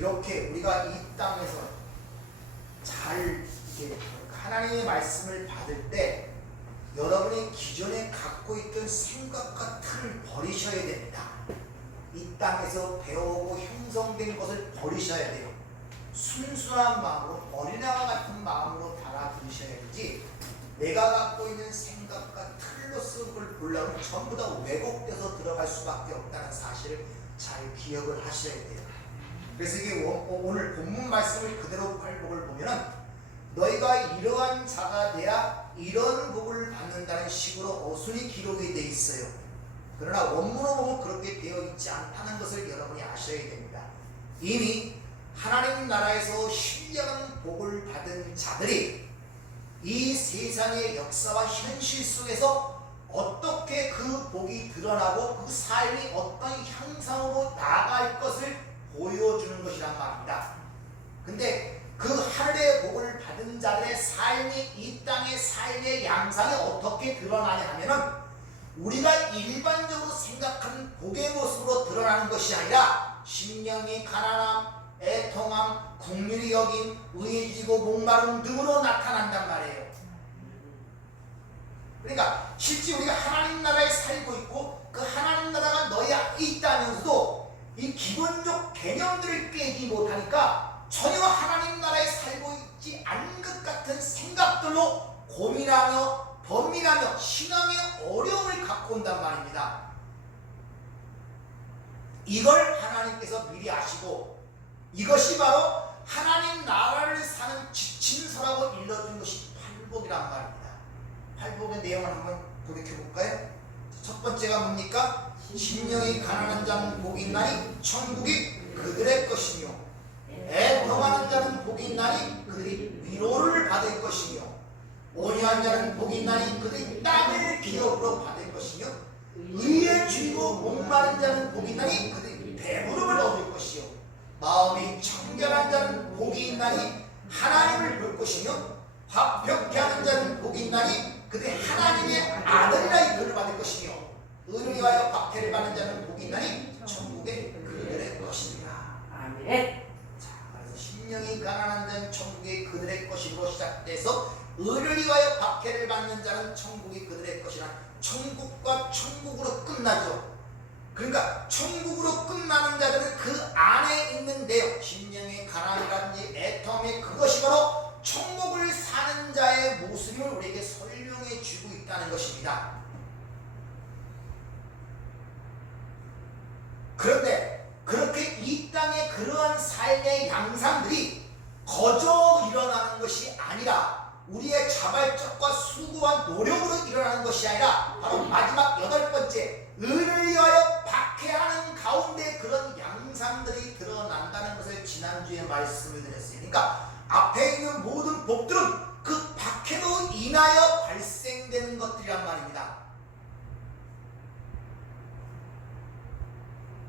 이렇게 우리가 이 땅에서 잘 이렇게 하나님의 말씀을 받을 때 여러분이 기존에 갖고 있던 생각과 틀을 버리셔야 됩니다. 이 땅에서 배우고 형성된 것을 버리셔야 돼요. 순수한 마음으로 어린아이와 같은 마음으로 달아들으셔야지 내가 갖고 있는 생각과 틀로서 그걸 보려면 전부 다 왜곡돼서 들어갈 수밖에 없다는 사실을 잘 기억을 하셔야 돼요. 그래서 이게 오늘 본문 말씀을 그대로 팔복을 보면은 너희가 이러한 자가 돼야 이런 복을 받는다는 식으로 어순이 기록이 돼 있어요. 그러나 원문으로 보면 그렇게 되어 있지 않다는 것을 여러분이 아셔야 됩니다. 이미 하나님 나라에서 신령한 복을 받은 자들이 이 세상의 역사와 현실 속에서 어떻게 그 복이 드러나고 그 삶이 어떤 형상으로 나아갈 것을 보여주는 것이란 말입니다. 근데 그 하늘의 복을 받은 자들의 삶이 이 땅의 삶의 양상이 어떻게 드러나냐 하면은 우리가 일반적으로 생각하는 복의 모습으로 드러나는 것이 아니라 심령이 가난함, 애통함, 긍휼히 여김, 의지고 목마름 등으로 나타난단 말이에요. 그러니까 실제 우리가 하나님 나라에 살고 있고 그 하나님 나라가 너희 앞에 있다면서도 이 기본적 개념들을 깨지 못하니까 전혀 하나님 나라에 살고 있지 않은 것 같은 생각들로 고민하며 범민하며 신앙의 어려움을 갖고 온단 말입니다. 이걸 하나님께서 미리 아시고 이것이 바로 하나님 나라를 사는 지침서라고 일러준 것이 팔복이란 말입니다. 팔복의 내용을 한번 돌이켜볼까요? 첫 번째가 뭡니까? 심령이 가난한 자는 복이 있나니 천국이 그들의 것이며 애통하는 자는 복이 있나니 그들이 위로를 받을 것이며 온유한 자는 복이 있나니 그들이 땅을 기업으로 받을 것이며 의에 주이고 목마른 자는 복이 있나니 그들이 배부름을 얻을 것이요 마음이 청결한 자는 복이 있나니 하나님을 볼 것이며 화평케 하는 자는 복이 있나니 그들이 하나님의 아들이라 이름을 받을 것이며 의를 위하여 박해를 받는 자는 복이 있나니 천국의 그들의 것이니라. 아멘. 자, 그래서 심령이 가난한 자는 천국이 그들의 것이로 시작돼서 의를 위하여 박해를 받는 자는 천국이 그들의 것이라 천국과 천국으로 끝나죠. 그러니까 천국으로 끝나는 자들은 그 안에 있는 내용, 심령의 가난이라든지 애통의 그것이 바로 천국을 사는 자의 모습을 우리에게 설명해 주고 있다는 것입니다. 그런데 그렇게 이 땅의 그러한 삶의 양상들이 거저 일어나는 것이 아니라 우리의 자발적과 수고한 노력으로 일어나는 것이 아니라 바로 마지막 8번째 의를 위하여 박해하는 가운데 그런 양상들이 드러난다는 것을 지난주에 말씀을 드렸어요. 그러니까 앞에 있는 모든 복들은 그 박해로 인하여 발생되는 것들이란 말입니다.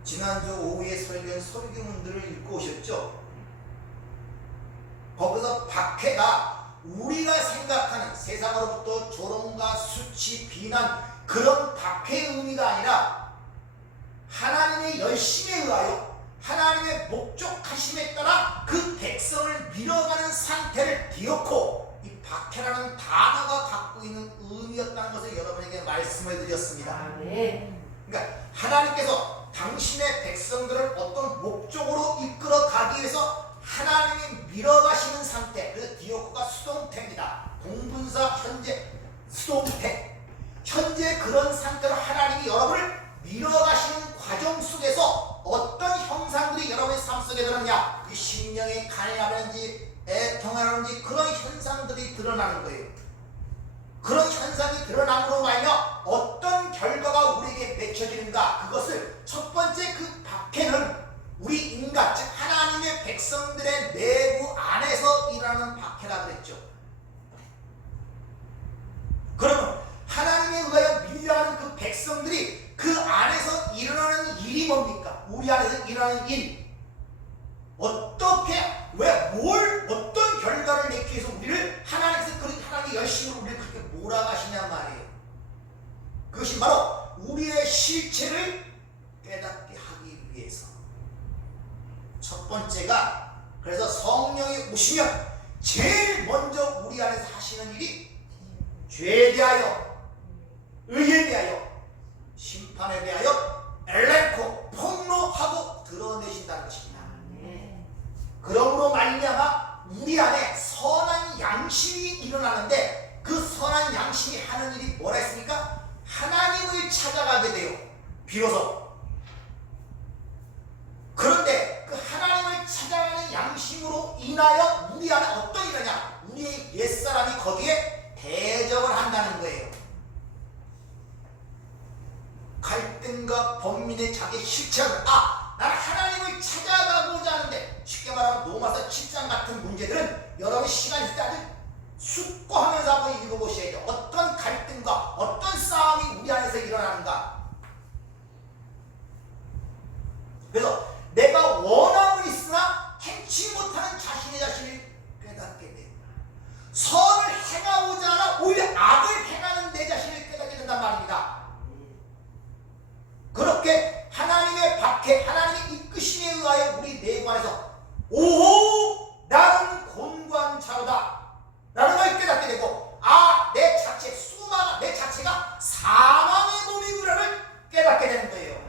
지난주 오후에 설교한 설교문들을 읽고 오셨죠? 거기서 박해가 우리가 생각하는 세상으로부터 조롱과 수치, 비난 그런 박해의 의미가 아니라 하나님의 열심에 의하여 하나님의 목적하심에 따라 그 백성을 밀어가는 상태를 디오코 이 박해라는 단어가 갖고 있는 의미였다는 것을 여러분에게 말씀을 드렸습니다. 그러니까 하나님께서 당신의 백성들을 어떤 목적으로 이끌어 가기 위해서 하나님이 밀어가시는 상태, 그래서 디오코가 수동태입니다. 동분사 현재 수동태. 현재 그런 상태로 하나님이 여러분을 밀어가시는 과정 속에서 어떤 형상들이 여러분의 삶 속에 드러나냐? 그 심령의 가난이라든지 애통이라든지 그런 현상들이 드러나는 거예요. 그런 현상이 드러남으로 말며 어떤 결과가 우리에게 맺혀지는가? 그것을 첫 번째 그 박해는 우리 인간, 즉 하나님의 백성들의 내부 안에서 일어나는 박해라 그랬죠. 그러면 하나님에 의하여 밀려가는 그 백성들이 그 안에서 일어나는 일이 뭡니까? 우리 안에서 일어나는 일. 어떻게, 어떤 결과를 맺기 위해서 우리를 하나님께서 그렇게 하나님의 열심으로 우리를 그렇게 몰아가시냐 말이에요. 그것이 바로 우리의 실체를 깨닫게 하기 위해서. 첫 번째가 그래서 성령이 오시면 제일 먼저 우리 안에서 하시는 일이 죄에 대하여, 의에 대하여, 심판에 대하여 엘레코 폭로하고 드러내신다는 것입니다. 그러므로 말미암아 우리 안에 선한 양심이 일어나는데 그 선한 양심이 하는 일이 뭐라 했습니까? 하나님을 찾아가게 돼요. 비로소. 그런데 그 하나님을 찾아가는 양심으로 인하여 우리 안에 어떤 일이 하냐? 우리의 옛사람이 거기에 대적을 한다는 거예요. 갈등과 번민의 자기 실체를 나는 하나님을 찾아가고자 하는데, 쉽게 말하면 로마서 7장 같은 문제들은 여러분 시간 있을 때 아주 숙고하면서 한번 읽어보셔야죠. 어떤 갈등과 어떤 싸움이 우리 안에서 일어나는가. 그래서 내가 원함은 있으나 행치 못하는 자신의 자신을 깨닫게 돼. 선을 행하고자 하나 오히려 악을 행하는 내 자신을 깨닫게 된단 말입니다. 그렇게 하나님의 박해, 하나님의 이끄심에 의하여 우리 내관에서 오호 나는 곤고한 자로다 라는 걸 깨닫게 되고, 내 자체 수많은 내 자체가 사망의 몸이구나를 깨닫게 되는 거예요.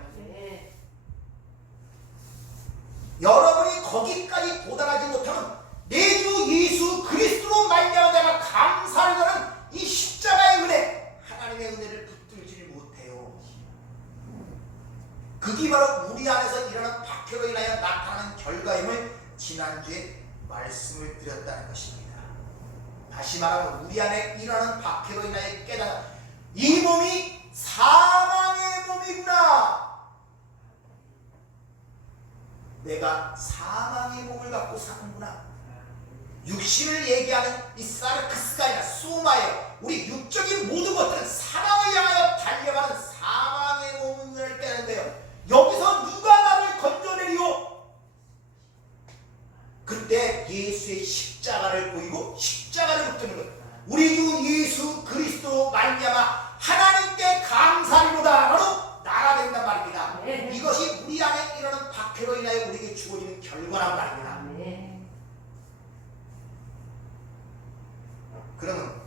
여러분이 거기까지 도달하지 못하면 내 주 예수 그리스도로 말미암아 내가 감사하는 이 십자가의 은혜, 하나님의 은혜를 붙들지 못해요. 그게 바로 우리 안에서 일어나는 박해로 인하여 나타나는 결과임을 지난주에 말씀을 드렸다는 것입니다. 다시 말하면 우리 안에 일어나는 박해로 인하여 깨달아 이 몸이 사망의 몸이구나. 내가 사망의 몸을 갖고 사는구나. 육신을 얘기하는 이 사르크스가 아니라 소마예요. 우리 육적인 모든 것들은 사망을 향하여 달려가는 사망의 몸을 깨는 거예요. 여기서 누가 나를 건져내리오? 그때 예수의 십자가를 보이고 십자가를 붙드는 거예요. 우리 주 예수 그리스도 말미암아 하나님께 감사리로다 라고 나가 된단 말입니다. 이것이 우리 안에 일어나는 박해로 인하여 우리에게 주어지는 결과란 말입니다. 그러면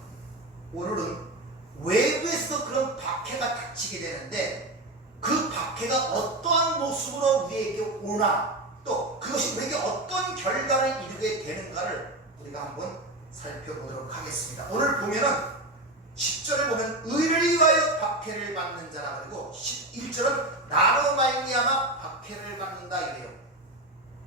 오늘은 외부에서도 그런 박해가 닥치게 되는데 그 박해가 어떠한 모습으로 우리에게 오나, 또 그것이 우리에게 어떤 결과를 이루게 되는가를 우리가 한번 살펴보도록 하겠습니다. 오늘 보면은 10절을 보면 의를 위하여 박해를 받는 자라 그리고 11절은 나로 말미암아 박해를 받는다 이래요.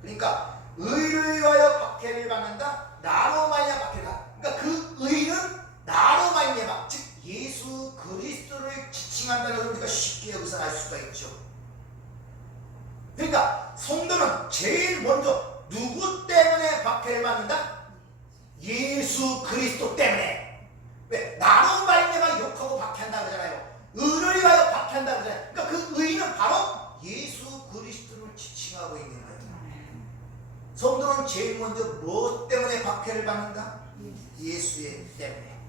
그러니까 의를 위하여 박해를 받는다, 나로 말미암아 박해를 받는다. 그러니까 그 의는 나로 말미암아, 즉 예수 그리스도를 지칭한다는 것을 우리가 쉽게 여기서 알 수가 있죠. 그러니까 성도는 제일 먼저 누구 때문에 박해를 받는다? 예수 그리스도 때문에. 왜? 나로 말미암아 욕하고 박해한다 그러잖아요. 의를 위하여 박해한다 그러잖아요. 그러니까 그 의는 바로 예수 그리스도를 지칭하고 있는 거예요. 성도는 제일 먼저 무엇 때문에 박해를 받는가? 예수의 때문에.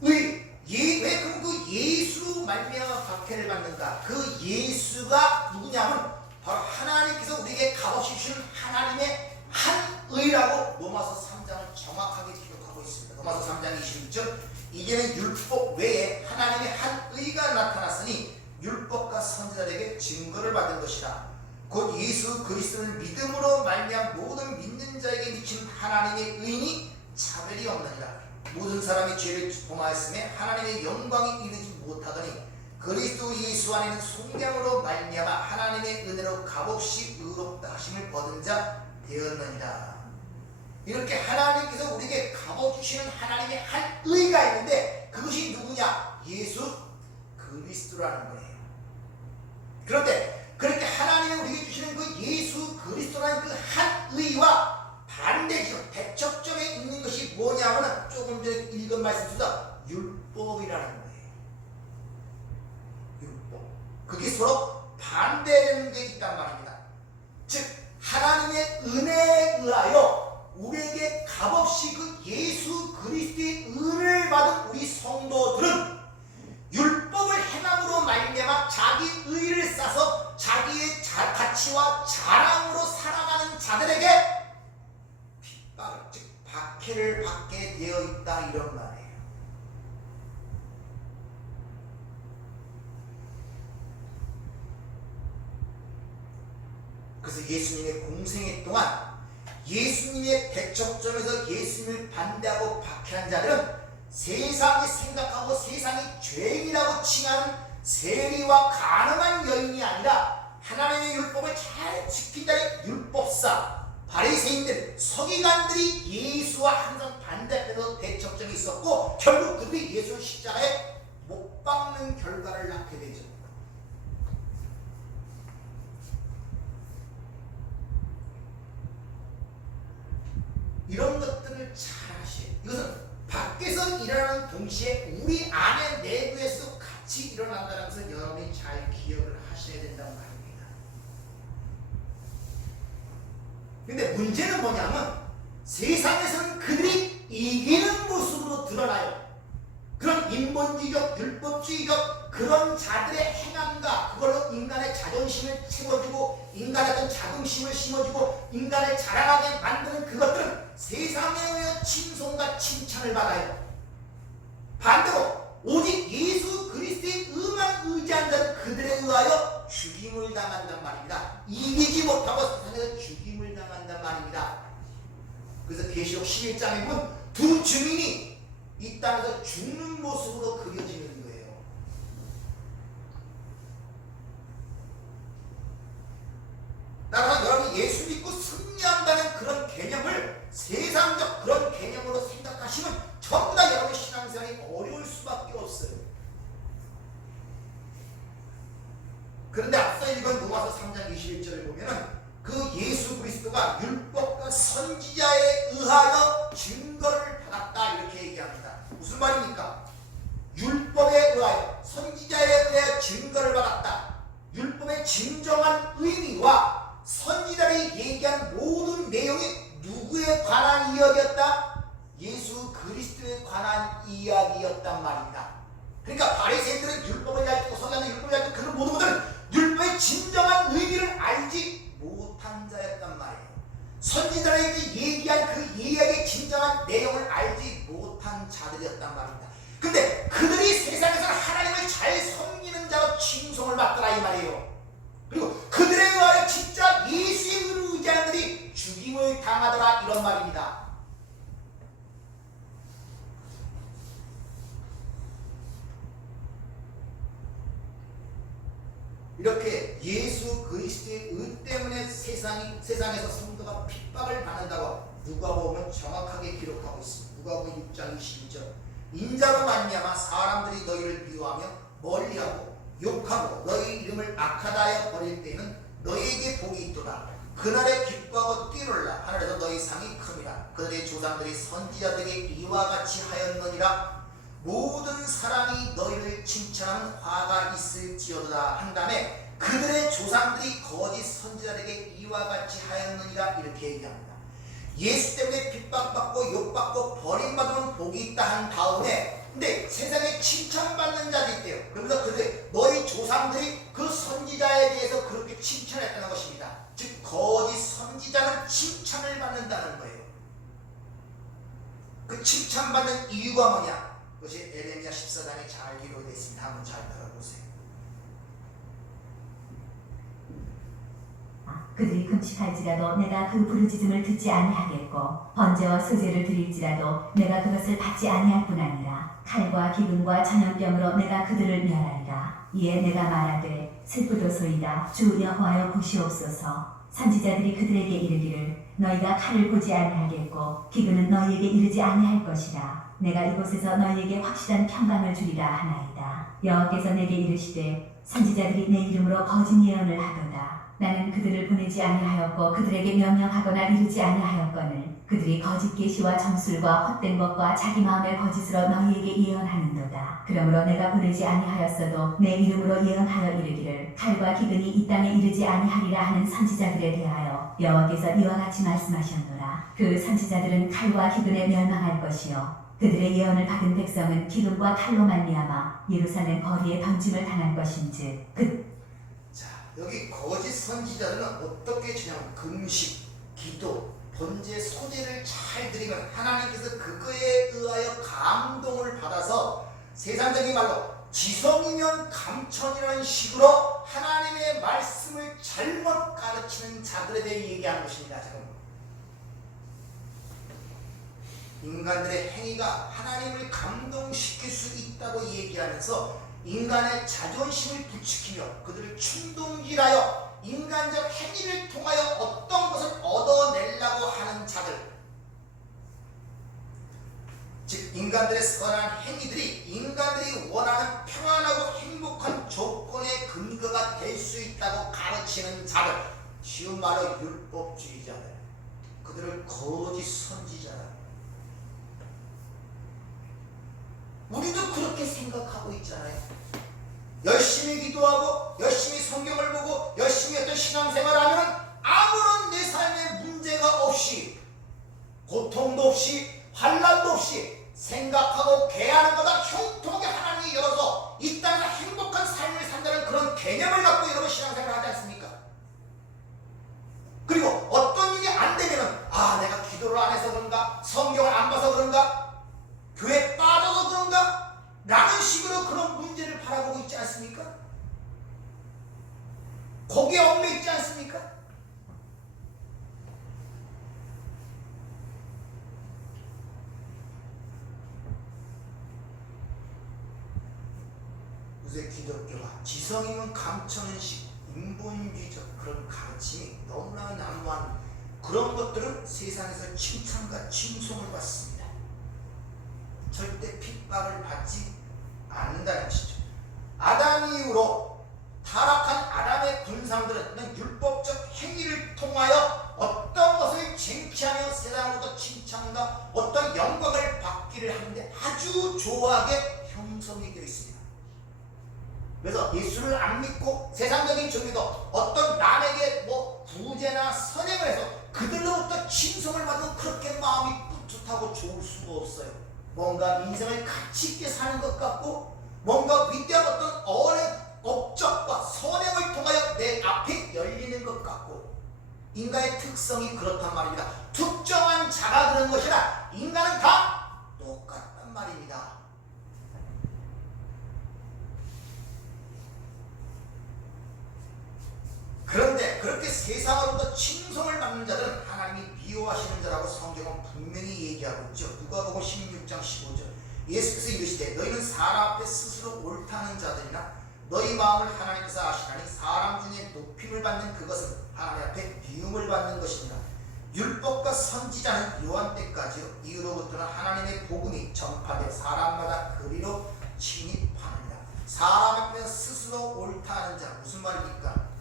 왜 그럼 그 예수로 말미암아 박해를 받는가? 그 예수가 누구냐면 바로 하나님께서 우리에게 값없이 주신 하나님의 한 의라고 로마서 3장을 정확하게 기록하고 있습니다. 로마서 3장 26절, 이제는 율법 외에 하나님의 한 의가 나타났으니 율법과 선지자들에게 증거를 받은 것이라. 곧 예수 그리스도를 믿음으로 말미암아 모든 믿는 자에게 미친 하나님의 의인이 차별이 없느니라. 모든 사람이 죄를 범하였음에 하나님의 영광이 이르지 못하더니 그리스도 예수 안에는 속량으로 말미암아 하나님의 은혜로 값없이 의롭다 하심을 얻은 자 되었느니라. 이렇게 하나님께서 우리에게 값어 주시는 하나님의 한 의가 있는데 그것이 누구냐? 예수 그리스도라는 거예요. 그런데 그렇게 하나님이 우리에게 주시는 그 예수 그리스도라는 그 한 의와 반대죠. 대척점에 있는 것이 뭐냐면 조금 전에 읽은 말씀보다 율법이라는 거예요. 율법. 그게 서로 반대되는 게 있단 말입니다. 즉 하나님의 은혜에 의하여 우리에게 값없이 그 예수 그리스도의 의를 받은 우리 성도들은 율법을 행함으로 말미암아 자기 의를 쌓아서 자기의 그래서 예수님의 공생애 동안 예수님의 대척점에서 예수님을 반대하고 박해한 자들은 세상이 생각하고 세상이 죄인이라고 칭하는 세리와 가늠한 여인이 아니라 하나님의 율법을 잘 지킨다는 율법사, 바리새인들, 서기관들이 예수와 항상 반대편에서 대척점이 있었고 결국 그들이 예수를 십자가에 못 박는 결과를 낳게 되죠. 이런 것들을 잘 하셔야 돼요. 이것은 밖에서 일어나는 동시에 우리 안에 내부에서 같이 일어난다는 것을 여러분이 잘 기억을 하셔야 된다는 말입니다. 근데 문제는 뭐냐면 세상에서는 그들이 이기는 모습으로 드러나요. 그런 인본주의적, 율법주의적 그런 자들의 행함과 그걸로 인간의 자존심을 채워주고 인간의 어떤 자긍심을 심어주고 인간을 자랑하게 만드는 그것들은 세상에 의해 칭송과 칭찬을 받아요. 반대로 오직 예수 그리스도의 의만 의지한 자는 그들에 의하여 죽임을 당한단 말입니다. 이기지 못하고 세상에서 죽임을 당한단 말입니다. 그래서 계시록 11장에 보면 두 증인이 이 땅에서 죽는 모습으로 그려지는 거예요. 따라서 여러분이 예수 믿고 승리한다는 그런 개념을 세상적 그런 개념으로 생각하시면 전부 다 여러분의 신앙생활이 어려울 수밖에 없어요. 그런데 앞서 읽은 로마서 3장 21절을 보면은 그 예수 그리스도가 율법과 선지자에 의하여 증거를 받았다 이렇게 얘기합니다. 무슨 말입니까? 율법에 의하여 선지자에 의하여 증거를 받았다. 율법의 진정한 의미와 선지자들이 얘기한 모든 내용이 누구에 관한 이야기였다? 예수 그리스도에 관한 이야기였단 말입니다. 그러니까 바리새인들은 율법을 잘 듣고 서기관들은 율법을 잘 듣고 그런 모든 것들은 율법의 진정한 의미를 알지 못한 자였단 말이에요. 선지자들이 얘기한 그 이야기의 진정한 내용을 알지 못한 자들이었단 말입니다. 근데 그들이 세상에서 하나님을 잘 섬기는 자로 칭송을 받더라 이 말이에요. 그리고 그들에 의하여 진짜 예수의 의를 의지하는 자들이 죽임을 당하더라 이런 말입니다. 이렇게 예수 그리스도의 의 때문에 세상에서 성도가 핍박을 받는다고 누가복음은 정확하게 기록하고 있습니다. 누가복음 6장 22절 인자로 말미암아 사람들이 너희를 미워하며 멀리하고 욕하고 너희 이름을 악하다 하여 버릴 때에는 너희에게 복이 있도다. 그날에 기뻐하고 뛰놀라 하늘에서 너희 상이 큼이라. 그들의 조상들이 선지자들에게 이와 같이 하였느니라. 모든 사람이 너희를 칭찬하는 화가 있을지어다 한 다음에 그들의 조상들이 거짓 선지자들에게 이와 같이 하였느니라 이렇게 얘기합니다. 예수 때문에 핍박받고 욕받고 버림받으면 복이 있다 한 다음에 근데 세상에 칭찬받는 자들이 있대요. 그러면서 그들 너희 조상들이 그 선지자에 대해서 그렇게 칭찬했다는 것입니다. 즉 거짓 선지자는 칭찬을 받는다는 거예요. 그 칭찬받는 이유가 뭐냐? 그것이 에레미야 14장에 잘 기록되어 있습니다. 한번 잘 들어보세요. 그들이 금식할지라도 내가 그 부르짖음을 듣지 아니하겠고 번제와 소제를 드릴지라도 내가 그것을 받지 아니할 뿐 아니라 칼과 기근과 전염병으로 내가 그들을 멸하리라. 이에 내가 말하되 슬프도소이다. 주 여호와여 보시옵소서. 선지자들이 그들에게 이르기를 너희가 칼을 보지 아니하겠고 기근은 너희에게 이르지 아니할 것이라. 내가 이곳에서 너희에게 확실한 평강을 주리라 하나이다. 여호와께서 내게 이르시되 선지자들이 내 이름으로 거짓 예언을 하도다. 나는 그들을 보내지 아니하였고 그들에게 명령하거나 이르지 아니하였거늘 그들이 거짓 계시와 점술과 헛된 것과 자기 마음의 거짓으로 너희에게 예언하는도다. 그러므로 내가 보내지 아니하였어도 내 이름으로 예언하여 이르기를 칼과 기근이 이 땅에 이르지 아니하리라 하는 선지자들에 대하여 여호와께서 이와 같이 말씀하셨노라. 그 선지자들은 칼과 기근에 멸망할 것이요 그들의 예언을 받은 백성은 기근과 칼로 말미암아 예루살렘 거리에 던짐을 당할 것인즉 자, 여기 거짓 선지자들은 어떻게 지냐면 금식, 기도, 번제, 소제를 잘 드리면 하나님께서 그거에 의하여 감동을 받아서 세상적인 말로 지성이면 감천이라는 식으로 하나님의 말씀을 잘못 가르치는 자들에 대해 얘기하는 것입니다. 지금 인간들의 행위가 하나님을 감동시킬 수 있다고 얘기하면서 인간의 자존심을 부추기며 그들을 충동질하여 인간적 행위를 통하여 어떤 것을 얻어내려고 하는 자들, 즉 인간들의 선한 행위들이 인간들이 원하는 평안하고 행복한 조건의 근거가 될 수 있다고 가르치는 자들, 쉬운 말로 율법주의자들, 그들을 거짓 선지자라. 우리도 그렇게 생각하고 있잖아요. 열심히 기도하고 열심히 성경을 보고 열심히 어떤 신앙생활을 하면 아무런 내 삶에 문제가 없이, 고통도 없이, 환난도 없이 생각하고 개하는 거다 형통하게 하나님이 열어서 이 땅에서 행복한 삶을 산다는 그런 개념을 갖고 여러분 신앙생활을 하지 않습니까? 그리고 어떤 일이 안 되면은 내가 기도를 안 해서 그런가, 성경을 안 봐서 그런가, 교회에 빠져서 그런가? 라는 식으로 그런 문제를 바라보고 있지 않습니까? 거기에 얽매 있지 않습니까? 요새 기독교가 지성이면 감천은식, 인본주의적 그런 가르침이 너무나 난무한 그런 것들은 세상에서 칭찬과 칭송을 받습니다. 절대 핍박을 받지 않는다는 것이죠. 아담 이후로 타락한 아담의 군상들은 율법적 행위를 통하여 어떤 것을 쟁취하며 세상으로부터 칭찬과 어떤 영광을 받기를 하는데 아주 조화하게 형성이 되어 있습니다. 그래서 예수를 안 믿고 세상적인 종교도 어떤 남에게 부재나 선행을 해서 그들로부터 칭송을 받으면 그렇게 마음이 뿌듯하고 좋을 수가 없어요. 뭔가 인생을 가치 있게 사는 것 같고 뭔가 위대한 어떤 어의 업적과 선행을 통하여 내 앞에 열리는 것 같고, 인간의 특성이 그렇단 말입니다. 특정한 자가 그런 것이라 인간은 다 똑같단 말입니다. 그런데 그렇게 세상으로부터 칭송을 받는 자들은 하나님이 미워하시는 자라고 성경은 분명히 얘기하고 있죠. 누가복음 16장 15절, 예수께서 이르시되 너희는 사람 앞에 스스로 옳다는 자들이나 너희 마음을 하나님께서 아시나니 사람 중에 높임을 받는 그것은 하나님 앞에 미움을 받는 것입니다. 율법과 선지자는 요한 때까지요, 이후로부터는 하나님의 복음이 전파돼 사람마다 그리로 침입하느니라. 사람 앞에서 스스로 옳다는 자, 무슨 말입니까?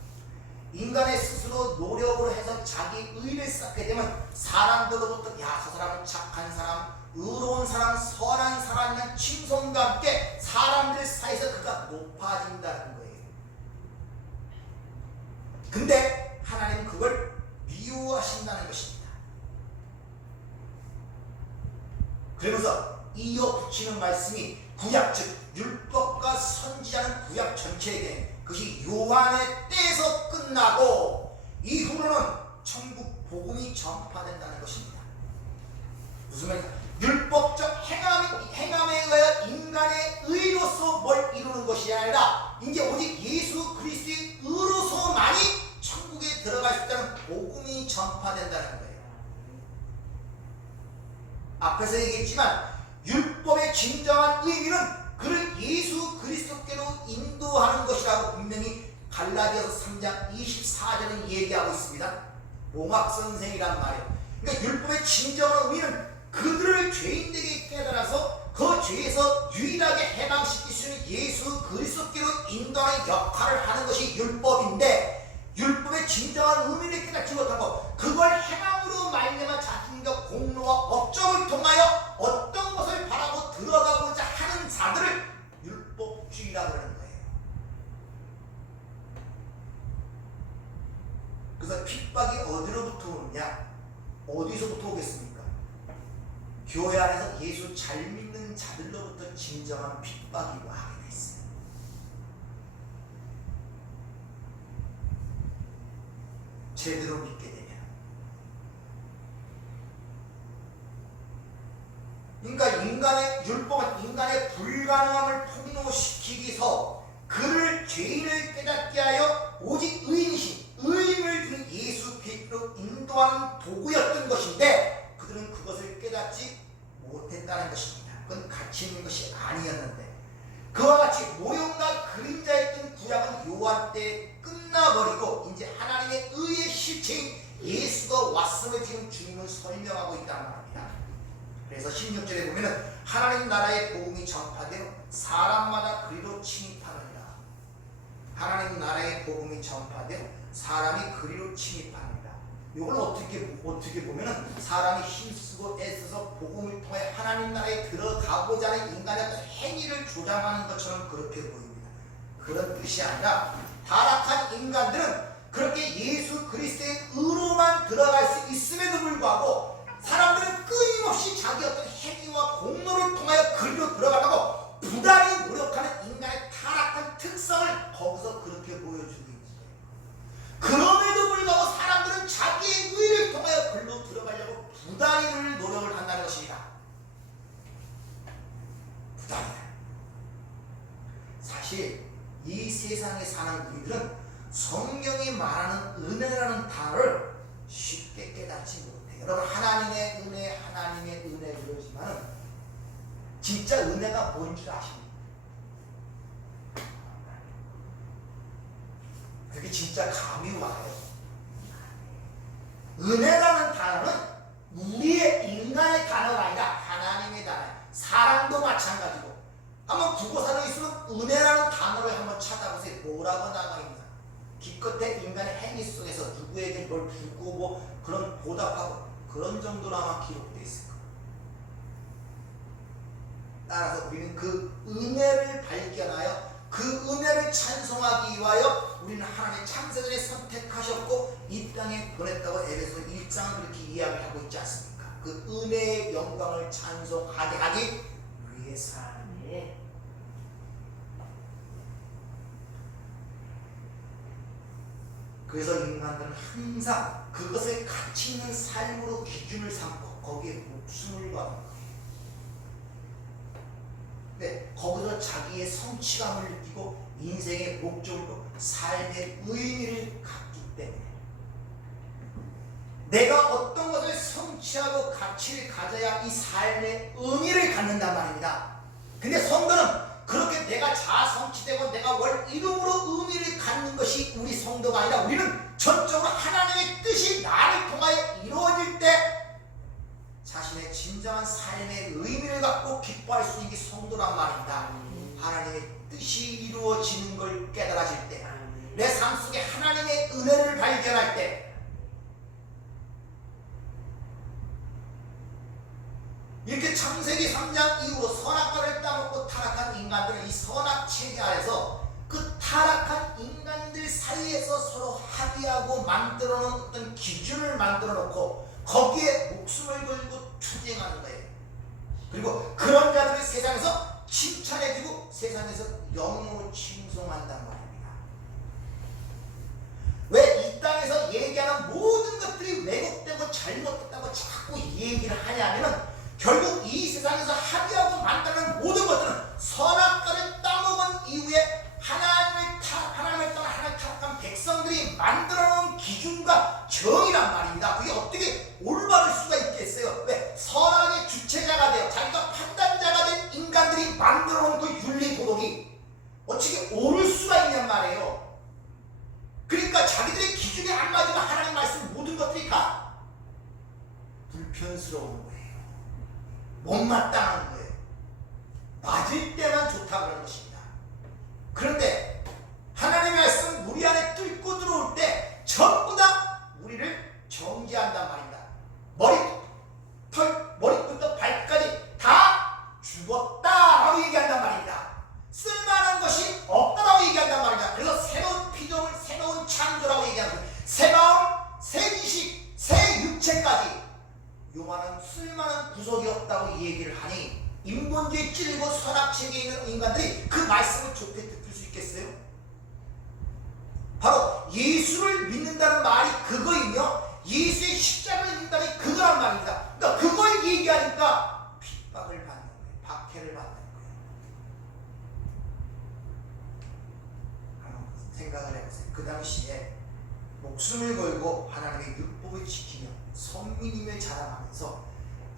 인간의 스스로 노력으로 해서 자기 의를 쌓게 되면 사람들로부터 저 사람은 착한 사람, 의로운 사람, 선한 사람이라는 칭송과 함께 사람들 사이에서 그가 높아진다는 거예요. 근데 하나님은 그걸 미워하신다는 것입니다. 그러면서 이어붙이는 말씀이 구약, 즉 율법과 선지자는 구약 전체에게 그것이 요한의 때에서 끝나고 이후로는 천국 복음이 전파된다는 것입니다. 무슨 말입니까? 율법적 행함에 의하여 인간의 의로서 뭘 이루는 것이 아니라 이제 오직 예수 그리스도의 의로서만이 천국에 들어갈 수 있다는 복음이 전파된다는 거예요. 앞에서 얘기했지만 율법의 진정한 의미는 그를 예수 그리스도께로 인도하는 것이라고 분명히 갈라디아서 3장 24절은 얘기하고 있습니다. 몽학 선생이란 말이에요. 그러니까 율법의 진정한 의미는 그들을 죄인되게 깨달아서 그 죄에서 유일하게 해방시킬 수 있는 예수 그리스도께로 인도하는 역할을 하는 것이 율법인데, 율법의 진정한 의미를 깨닫지 못하고 그걸 행함으로 말미암아 자신의 공로와 업적을 통하여 어떤 것을 바라고 들어가고자 하는 자들을 율법주의라고 하는 거예요. 그래서 핍박이 어디로부터 오느냐? 어디서부터 오겠습니까? 교회 안에서 예수 잘 믿는 자들로부터 진정한 핍박이 와게 됐어요. 제대로 믿게 되면. 그러니까 인간의 율법은 인간의 불가능함을 폭로시키기 위해서 그를 죄인을 깨닫게 하여 이제 끝나버리고 이제 하나님의 의의 실체인 예수가 왔음을 지금 주님은 설명하고 있다는 말입니다. 그래서 16절에 보면은 하나님 나라의 복음이 전파되어 사람마다 그리로 침입하느니라. 하나님 나라의 복음이 전파되어 사람이 그리로 침입하느니라. 이걸 어떻게 보면은 사람이 힘쓰고 애써서 복음을 통해 하나님 나라에 들어가고자 하는 인간의 어떤 행위를 조장하는 것처럼 그렇게 보입니다. 그런 뜻이 아니라 타락한 인간들은 그렇게 예수 그리스도의 의로만 들어갈 수 있음에도 불구하고 사람들은 끊임없이 자기 어떤 행위와 공로를 통하여 그리로 들어가려고 부단히 노력하는 인간의 타락한 특성을 거기서 그렇게 보여주고 있는 거예요. 그럼에도 불구하고 사람들은 자기의 의를 통하여 그리로 들어가려고 부단히 노력을 한다는 것입니다. 부단히. 사실 이 세상에 사는 우리들은 성경이 말하는 은혜라는 단어를 쉽게 깨닫지 못해요. 여러분 하나님의 은혜 그러지만 진짜 은혜가 뭔지 아십니까? 그게 진짜 감이 와요. 은혜라는 단어는 우리의 인간의 단어가 아니라 하나님의 단어예요. 사랑도 마찬가지고 한번 국어사전에 있으면 은혜라는 단어를 한번 찾아보세요. 뭐라고 나와 있나? 기껏해 인간의 행위 속에서 누구에게 뭘 주고 뭐 그런 보답하고 그런 정도로만 기록되어 있을 거예요. 따라서 우리는 그 은혜를 발견하여 그 은혜를 찬송하기 위하여 우리는 하나님의 창세전에 선택하셨고 이 땅에 보냈다고 에베소 1장은 그렇게 이야기하고 있지 않습니까? 그 은혜의 영광을 찬송하게 하기 위해서. 그래서 인간들은 항상 그것을 가치 있는 삶으로 기준을 삼고 거기에 목숨을 거는 거예요. 근데 거기서 자기의 성취감을 느끼고 인생의 목적으로 삶의 의미를 갖기 때문에 내가 어떤 것을 성취하고 가치를 가져야 이 삶의 의미를 갖는단 말입니다. 근데 성도는 그렇게 내가 자성취되고 내가 월 이름으로 의미를 갖는 것이 우리 성도가 아니라 우리는 전적으로 하나님의 뜻이 나를 통하여 이루어질 때 자신의 진정한 삶의 의미를 갖고 기뻐할 수 있는 게 성도란 말입니다. 하나님의 뜻이 이루어지는 걸 깨달아질 때, 내 삶 속에 하나님의 은혜를 발견할 때, 이렇게 창세기 3장 이후로 선악과를 따먹고 타락한 인간들은 이 선악체계 아래서 그 타락한 인간들 사이에서 서로 합의하고 만들어 놓은 어떤 기준을 만들어 놓고 거기에 목숨을 걸고 투쟁하는 거예요. 그리고 그런 자들을 세상에서 칭찬해주고 세상에서 영으로 칭송한단 말입니다. 왜 이 땅에서 얘기하는 모든 것들이 왜곡되고 잘못됐다고 자꾸 이 얘기를 하냐면은 결국 이 세상에서 합의하고 만드는 모든 것들은 선악과를 따먹은 이후에 하나님을 떠나 하나님 타락한 백성들이 만들어놓은 기준과 정의란 말입니다. 그게 어떻게 올바를 수가 있겠어요? 왜? 선악의 주체자가 되어 자기가 판단자가 된 인간들이 만들어놓은 그 윤리 도덕이 어떻게 옳을 수가 있냔 말이에요. 그러니까 자기들의 기준에 안 맞으면 하나님 말씀 모든 것들이 다 불편스러운 거예요. 못마땅한 거예요. 맞을 때만 좋다 그런 것입니다. 그런데 하나님의 말씀 우리 안에 뚫고 들어올 때 전부 다 우리를 정죄한단 말입니다. 머리부터 발까지 다 죽었다라고 얘기한단 말입니다. 쓸만한 것이 없다라고 얘기한단 말입니다. 그래서 새로운 피조물, 새로운 창조라고 얘기하는 거예요. 새 마음, 새 지식, 새 육체까지 요만한 쓸만한 구석이 없다고 얘기를 하니 인본주의 찔리고 선악체계에 있는 인간들이 그 말씀을 좋게 듣을 수 있겠어요? 바로 예수를 믿는다는 말이 그거이며 예수의 십자가를 믿는다는 그거란 말입니다. 그러니까 그걸 얘기하니까 핍박을 받는 거예요. 박해를 받는 거예요. 한번 생각을 해보세요. 그 당시에 목숨을 걸고 하나님의 율법을 지키며 선민임을 자랑하면서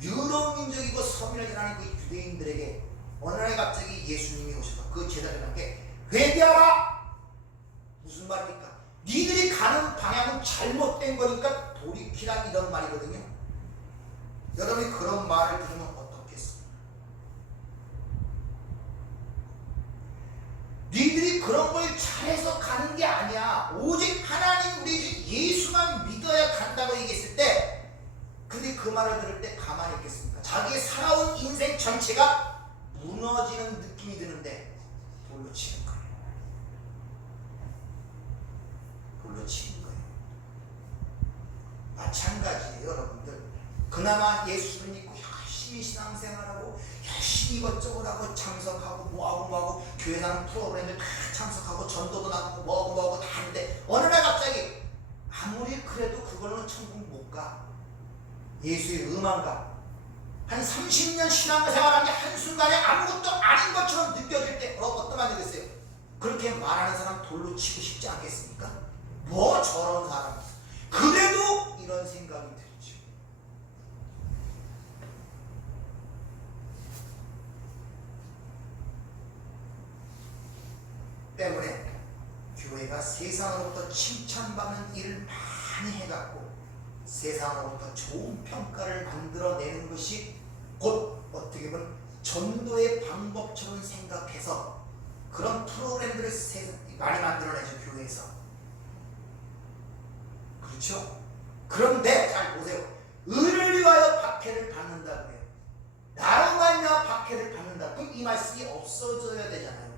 유럽 민족이고 서민을 자랑하는 그 유대인들에게 어느 날 갑자기 예수님이 오셔서 그 제자들에게 회개하라! 무슨 말입니까? 니들이 가는 방향은 잘못된 거니까 돌이키라, 이런 말이거든요. 여러분이 그런 말을 들으면 어떻겠습니까? 니들이 그런 걸 잘해서 가는 게 아니야. 오직 하나님 우리 주 예수만 믿어야 간다고 얘기했을 때, 근데 그 말을 들을 때 가만히 있겠습니까? 자기의 살아온 인생 전체가 무너지는 느낌이 드는데 돌로 치는 거예요. 돌로 치는 거예요. 마찬가지예요, 여러분들. 그나마 예수를 믿고 열심히 신앙생활하고 열심히 이것저것 하고 참석하고 뭐하고 교회 가는 프로그램을 다 참석하고 전도도 나가고 뭐하고 다 하는데 어느 날 갑자기 아무리 그래도 그걸로는 천국 못 가. 예수의 음한가 한 30년 신앙생활한 게 한순간에 아무것도 아닌 것처럼 느껴질 때 어떤 말이 되겠어요? 그렇게 말하는 사람 돌로 치고 싶지 않겠습니까? 뭐 저런 사람. 그래도 이런 생각이 들죠. 때문에 교회가 세상으로부터 칭찬받는 일을 많이 해갖고 세상으로부터 좋은 평가를 만들어내는 것이 곧 어떻게 보면 전도의 방법처럼 생각해서 그런 프로그램들을 많이 만들어내죠, 교회에서. 그렇죠? 그런데 잘 보세요. 의를 위하여 박해를 받는다고 해요. 나로 말미암아 박해를 받는다. 그럼 이 말씀이 없어져야 되잖아요.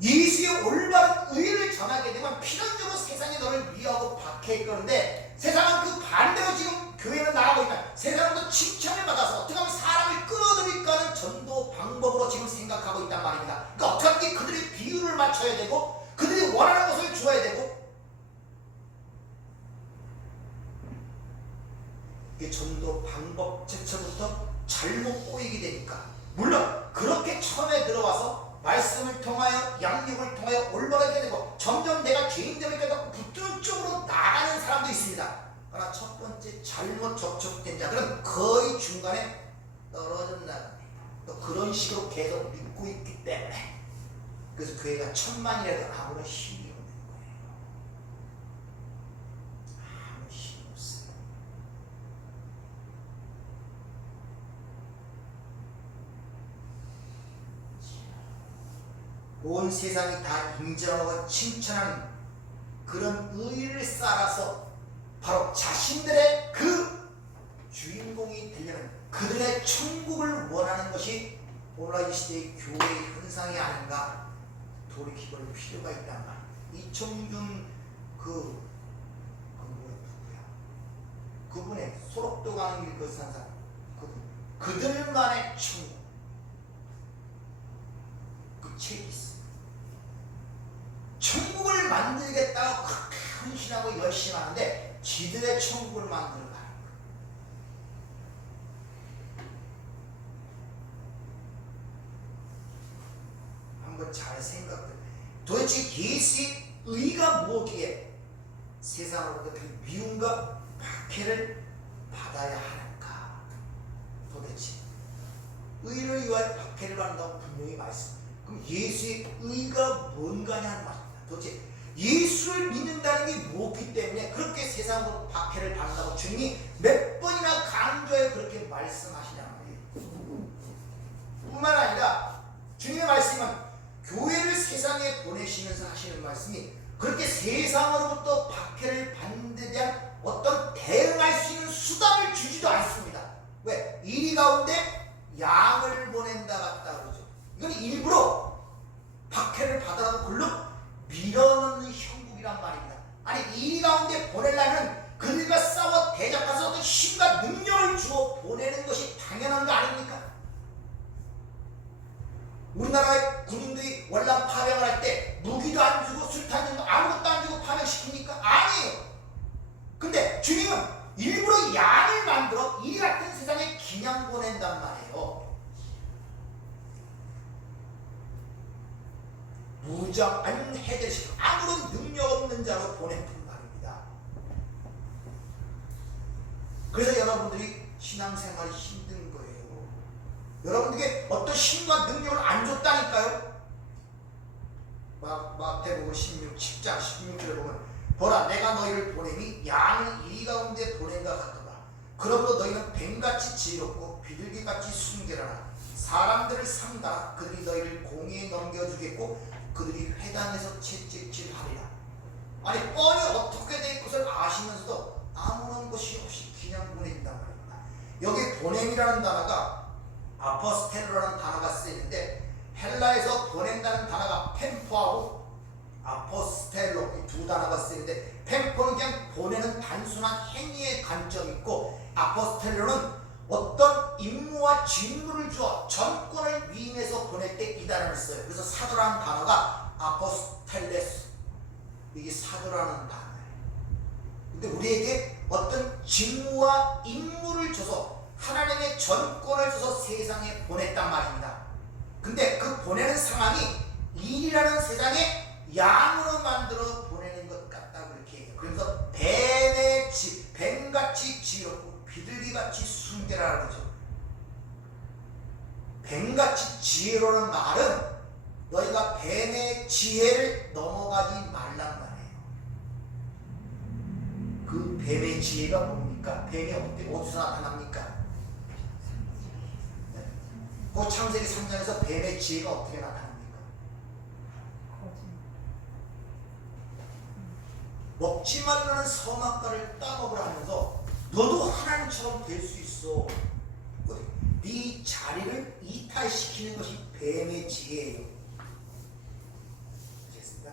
예수의 올바른 의를 전하게 되면 필연적으로 세상이 너를 위하고 박해했거든데 세상은 그 반대로 지금 교회는 나가고 있다. 세상은 칭찬을 받아서 어떻게 하면 사람을 끌어들일까 하는 전도 방법으로 지금 생각하고 있단 말입니다. 그러니까 어떻게 하면 그들의 비율을 맞춰야 되고 그들이 원하는 것을 주어야 되고 이게 전도 방법 자체부터 잘못 꼬이게 되니까 물론 그렇게 처음에 들어와서 말씀을 통하여 양육을 통하여 올바르게 되고 점점 내가 죄인되니까 붙드는 쪽으로 나가는 사람도 있습니다. 그러나 첫 번째 잘못 접촉된 자들은 거의 중간에 떨어진다는 겁니다. 또 그런 식으로 계속 믿고 있기 때문에 그래서 교회가 1000만이라도 아무런 힘이 없는 거예요. 아무 힘이 없어요. 온 세상이 다 인정하고 칭찬하는 그런 의를 쌓아서 바로 자신들의 그 주인공이 되려는 그들의 천국을 원하는 것이 오늘날 이 시대의 교회의 현상이 아닌가 돌이켜볼 필요가 있단 말이에요. 이청준 누구야? 그분의 소록도 가는 길 그 산 사람 그들만의 천국 그 책이 있어요. 천국을 만들겠다고 그렇게 헌신하고 열심히 하는데 지들의 천국을 만들어 가는 거예요. 한번 잘 생각해. 도대체 예수의 의가 무엇이기에 세상으로부터 그 미움과 박해를 받아야 하는가? 도대체 의를 위하여 박해를 받는다고 분명히 말씀합니다. 그럼 예수의 의가 뭔가냐 하는 말입니다. 도대체 예수를 믿는다는 게 무엇이기 때문에 그렇게 세상으로 박해를 받는다고 주님이 몇 번이나 강조해 그렇게 말씀하시냐는 거예요. 뿐만 아니라 주님의 말씀은 교회를 세상에 보내시면서 하시는 말씀이 그렇게 세상으로부터 박해를 받는 데 대한 어떤 대응할 수 있는 수단을 주지도 않습니다. 왜? 이리 가운데 양을 보낸다 같다 그러죠. 이건 일부러 박해를 받으라고 글로 밀어넣는 형국이란 말입니다. 아니 이 가운데 보내려면 그들과 싸워 대적해서 어떤 힘과 능력을 주어 보내는 것이 당연한 거 아닙니까? 우리나라의 군인들이 월남 파병을 할 때 무기도 안 주고 술탄도 아무것도 안 주고 파병시킵니까? 아니에요. 근데 주님은 일부러 양을 만들어 이 같은 세상에 그냥 보낸단 말이에요. 무장 아니면 해결시키고 아무런 능력 없는 자로 보낸단 말입니다. 그래서 여러분들이 신앙생활이 힘든 거예요. 여러분들에게 어떤 힘과 능력을 안 줬다니까요. 마태복음 10장 16절에 보면 보라 내가 너희를 보내니 양을 이리 가운데 보낸가 같도다. 그러므로 너희는 뱀같이 지혜롭고 비둘기같이 순결하라. 사람들을 삼가라. 그들이 너희를 공의에 넘겨주겠고 그들이 회당에서 채찍질하리라. 아니 뻔히 어떻게 될 것을 아시면서도 아무런 것이 없이 그냥 보낸단 말입니다. 여기 보냄이라는 단어가 아포스텔로라는 단어가 쓰이는데 헬라에서 보낸다는 단어가 펜포하고 아포스텔로 이 두 단어가 쓰이는데 펜포는 그냥 보내는 단순한 행위의 관점이 있고 아포스텔로는 어떤 임무와 직무를 주어 전권을 위임해서 보낼 때 이 단어를 써요. 그래서 사도라는 단어가 아포스텔레스, 이게 사도라는 단어예요. 근데 우리에게 어떤 직무와 임무를 줘서 하나님의 전권을 줘서 세상에 보냈단 말입니다. 근데 그 보내는 상황이 일이라는 세상에 양으로 만들어 보내는 것 같다고 이렇게 얘기해요. 그래서 뱀같이 지혜롭고 비둘기같이 순결하라고 그러죠. 뱀같이 지혜로운 말은 너희가 뱀의 지혜를 넘어가지 말란 말이에요. 그 뱀의 지혜가 뭡니까? 뱀이 어디서 나타납니까? 그 창세기 3장에서 뱀의 지혜가 어떻게 나타납니까? 먹지 말라는 선악과를 따먹으라 하면서 너도 하나님처럼 될 수 있어. 네 자리를 이탈시키는 것이 뱀의 지혜예요. 아시겠습니까?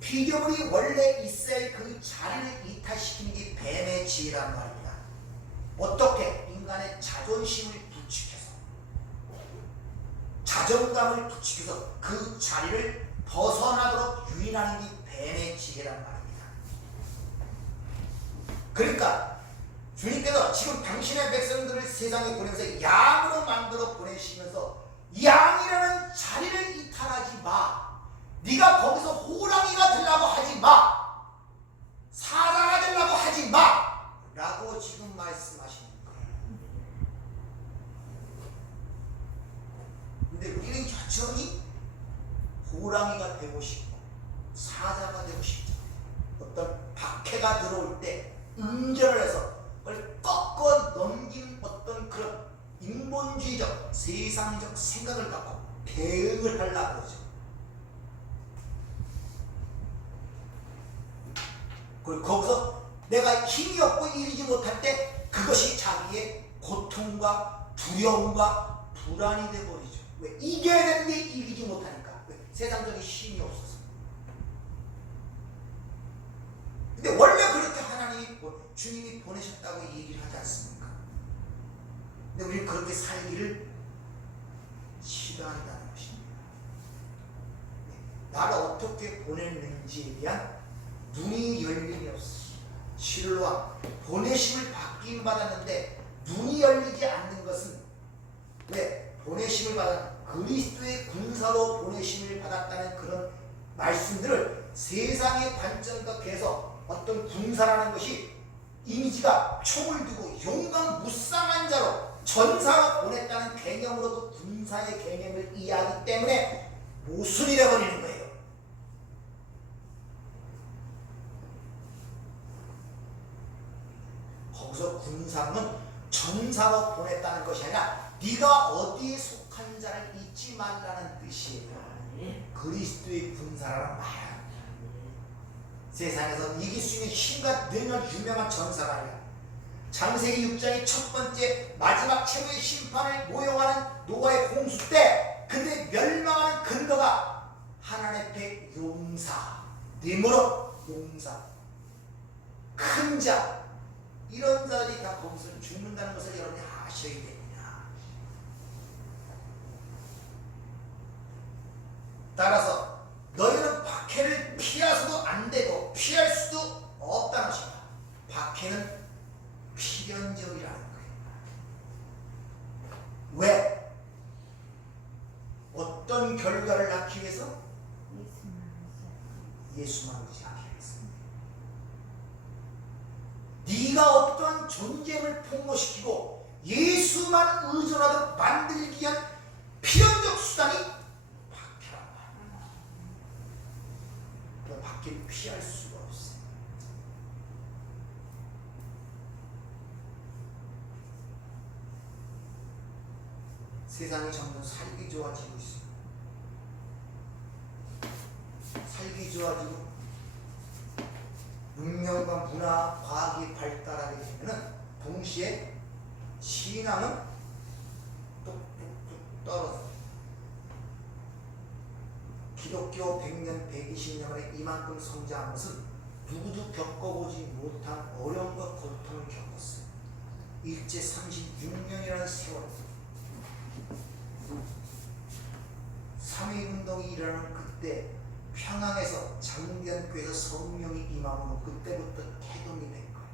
피조물이 원래 있어야 그 자리를 이탈시키는 게 뱀의 지혜란 말입니다. 어떻게? 인간의 자존심을 부추겨서, 자존감을 부추겨서 그 자리를 벗어나도록 유인하는 게 뱀의 지혜란 말입니다. 그러니까 주님께서 지금 당신의 백성들을 세상에 보내면서 양으로 만들어 보내시면서 양이라는 자리를 이탈하지 마. 네가 거기서 호랑이가 되려고 하지 마. 사자가 되려고 하지 마. 라고 지금 말씀하시는 거예요. 근데 우리는 여전히 호랑이가 되고 싶고 사자가 되고 싶죠. 어떤 박해가 들어올 때 응전을 해서 그걸 꺾어 넘긴 어떤 그런 인본주의적 세상적 생각을 갖고 대응을 하려고 그러죠. 그리고 거기서 내가 힘이 없고 이기지 못할 때 그것이 자기의 고통과 두려움과 불안이 되어버리죠. 왜? 이겨야 되는데 이기지 못하니까. 왜? 세상적인 힘이 없어서. 근데 원래 그렇게 하나님이 주님이 보내셨다고 얘기를 하지 않습니까? 근데 우리는 그렇게 살기를 싫어한다는 것입니다. 나를 어떻게 보냈는지에 대한 눈이 열림이 없습니다. 실로와 보내심을 받긴 받았는데 눈이 열리지 않는 것은 왜? 보내심을 받은 그리스도의 군사로 보내심을 받았다는 그런 말씀들을 세상의 관점과 계속 어떤 군사라는 것이 이미지가 총을 두고 용감 무쌍한 자로 전사가 보냈다는 개념으로도 군사의 개념을 이해하기 때문에 모순이 되어버리는 거예요. 거기서 군사는 전사로 보냈다는 것이 아니라 네가 어디에 속한 자를 잊지 말라는 뜻이에요. 그리스도의 군사라는 말. 세상에서 이길 수 있는 힘과 능력 유명한 전사가 아니라 창세기 6장의 첫 번째 마지막 최후의 심판을 모형하는 노아의 홍수 때 그들의 멸망하는 근거가 하나님 앞에 용사, 니므롯 용사, 큰 자, 이런 자들이 다 거기서 죽는다는 것을 여러분이 아셔야 됩니다. 따라서 너희는 박해를 피해서도 안 되고 피할 수도 없다는 것입니다. 박해는 필연적이라는 거예요. 왜? 어떤 결과를 낳기 위해서? 예수만 의지하기 위해서. 네가 어떤 존재를 폭로시키고 예수만 의존하도록 만들기 위한 필연적 수단이 박해란 말이야. 받기를 피할 수가 없어요. 세상이 점점 살기 좋아지고 있어요. 살기 좋아지고 문명과 문화, 과학이 발달하게 되면 동시에 신앙은 뚝뚝뚝 떨어져요. 기독교 100년, 120년에 이만큼 성장한 것은 누구도 겪어보지 못한 어려움과 고통을 겪었어요. 일제 36년이라는 세월, 3.1운동이 일어나는 그때 평양에서 장대한교회에서 성령이 임함으로 그때부터 태동이 된 거예요.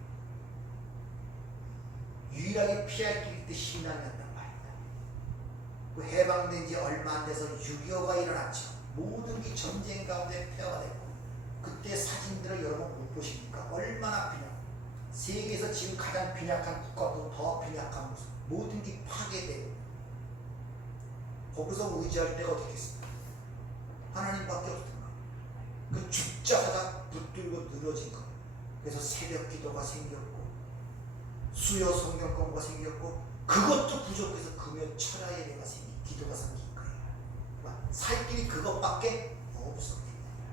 유일하게 피할 길이 때 신앙이었단 말입니다. 그 해방된 지 얼마 안 돼서 6.25가 일어났죠. 모든 게 전쟁 가운데 폐허가 됐고, 그때 사진들을 여러분 못 보십니까? 얼마나 빈약, 세계에서 지금 가장 빈약한 국가도 더 빈약한 모습, 모든 게 파괴되고, 거기서 의지할 때가 어떻게 있습니까? 하나님밖에 없던 거예요. 그 죽자 하다 붙들고 늘어진 거예요. 그래서 새벽 기도가 생겼고, 수요 성경 공부가 생겼고, 그것도 부족해서 금요 철야 예배가 기도가 생긴 거예요. 살 길이 그것밖에 없었기 때문에.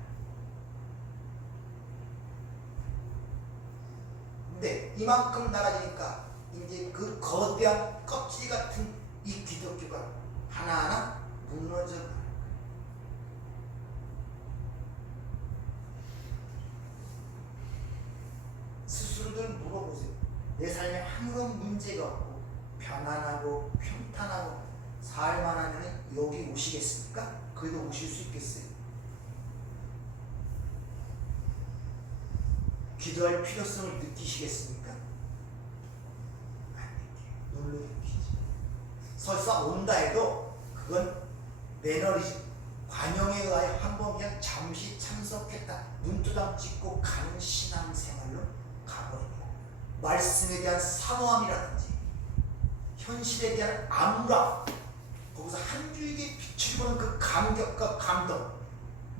근데 이만큼 나아지니까 이제 그 거대한 껍질 같은 이 기독교가 하나하나 무너져 가는 거예요. 스스로들 물어보세요. 내 삶에 아무런 문제가 없고 편안하고 평탄하고 살만하면 여기 오시겠습니까? 그래도 오실 수 있겠어요? 기도할 필요성을 느끼시겠습니까? 안 느껴요. 놀러 느끼지. 설사 온다 해도 그건 매너리즘, 관용에 의하여 한번 그냥 잠시 참석했다, 눈두덩 찍고 가는 신앙생활로 가버립니다. 말씀에 대한 사모함이라든지 현실에 대한 암울함, 거기서 한 줄기 빛을 보는 그 감격과 감동,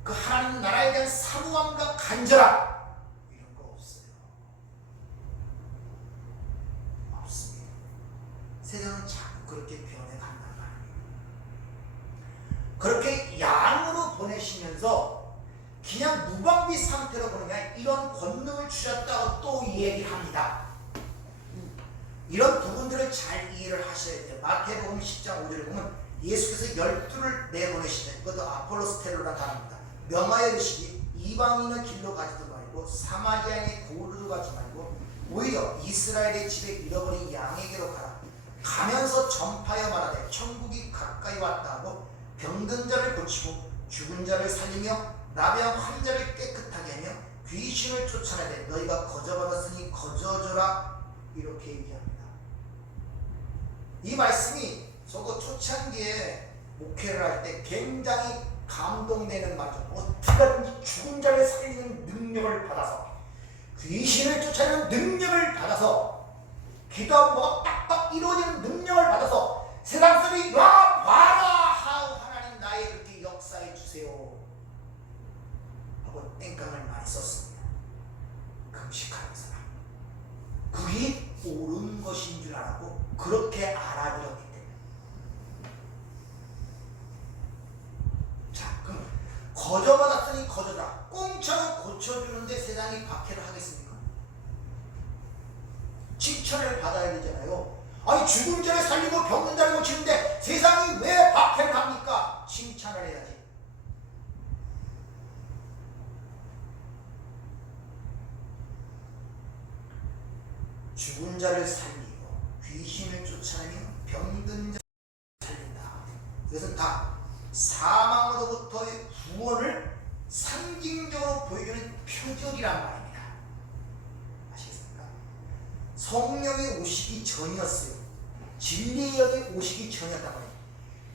그 하나님 나라에 대한 사모함과 간절함, 이런 거 없어요. 없습니다. 세상은 자꾸 그렇게 변해간단 말이에요. 그렇게 양으로 보내시면서 그냥 무방비 상태로 보느냐, 이런 권능을 주셨다고 또 얘기합니다. 이런 부분들을 잘 이해를 하셔야 돼요. 마태복음 10장 5절에 보면 예수께서 12를 내보내실 때, 그것도 아폴로스테로라는 단어입니다. 명하여 이르시기 이방인의 길로 가지도 말고 사마리아인의 고르도 가지 말고 오히려 이스라엘의 집에 잃어버린 양에게로 가라. 가면서 전파하여 말하되 천국이 가까이 왔다 하고 병든 자를 고치고 죽은 자를 살리며 나병 환자를 깨끗하게 하며 귀신을 쫓아내되 너희가 거저받았으니 거저줘라, 이렇게 얘기합니다. 이 말씀이 저거 초창기에 목회를 할 때 굉장히 감동되는 말이죠. 어떻게든지 죽은 자를 살리는 능력을 받아서, 귀신을 쫓아내는 능력을 받아서, 기도하고 뭐가 빡빡 이루어지는 능력을 받아서 세상 사람이 와 봐라 하고 하나님 나의 그렇게 역사해 주세요 하고 땡깡을 많이 썼습니다. 금식하는 사람, 그게 옳은 것인 줄 알고 그렇게 알아들었기 때문에. 자, 그럼 거저받았으니 거저다, 공짜로 고쳐주는데 세상이 박해를 하겠습니까? 칭찬을 받아야 되잖아요. 아니, 죽은 자를 살리고 병든 자를 고치는데 세상이 왜 박해를 합니까? 칭찬을 해야지. 죽은 자를 살리고 귀신을 쫓아내며 병든 자를 살린다. 이것은 다 사망으로부터의 구원을 상징적으로 보여주는 표적이란 말입니다. 아시겠습니까? 성령이 오시기 전이었어요. 진리의 영이 오시기 전이었단 말이에요.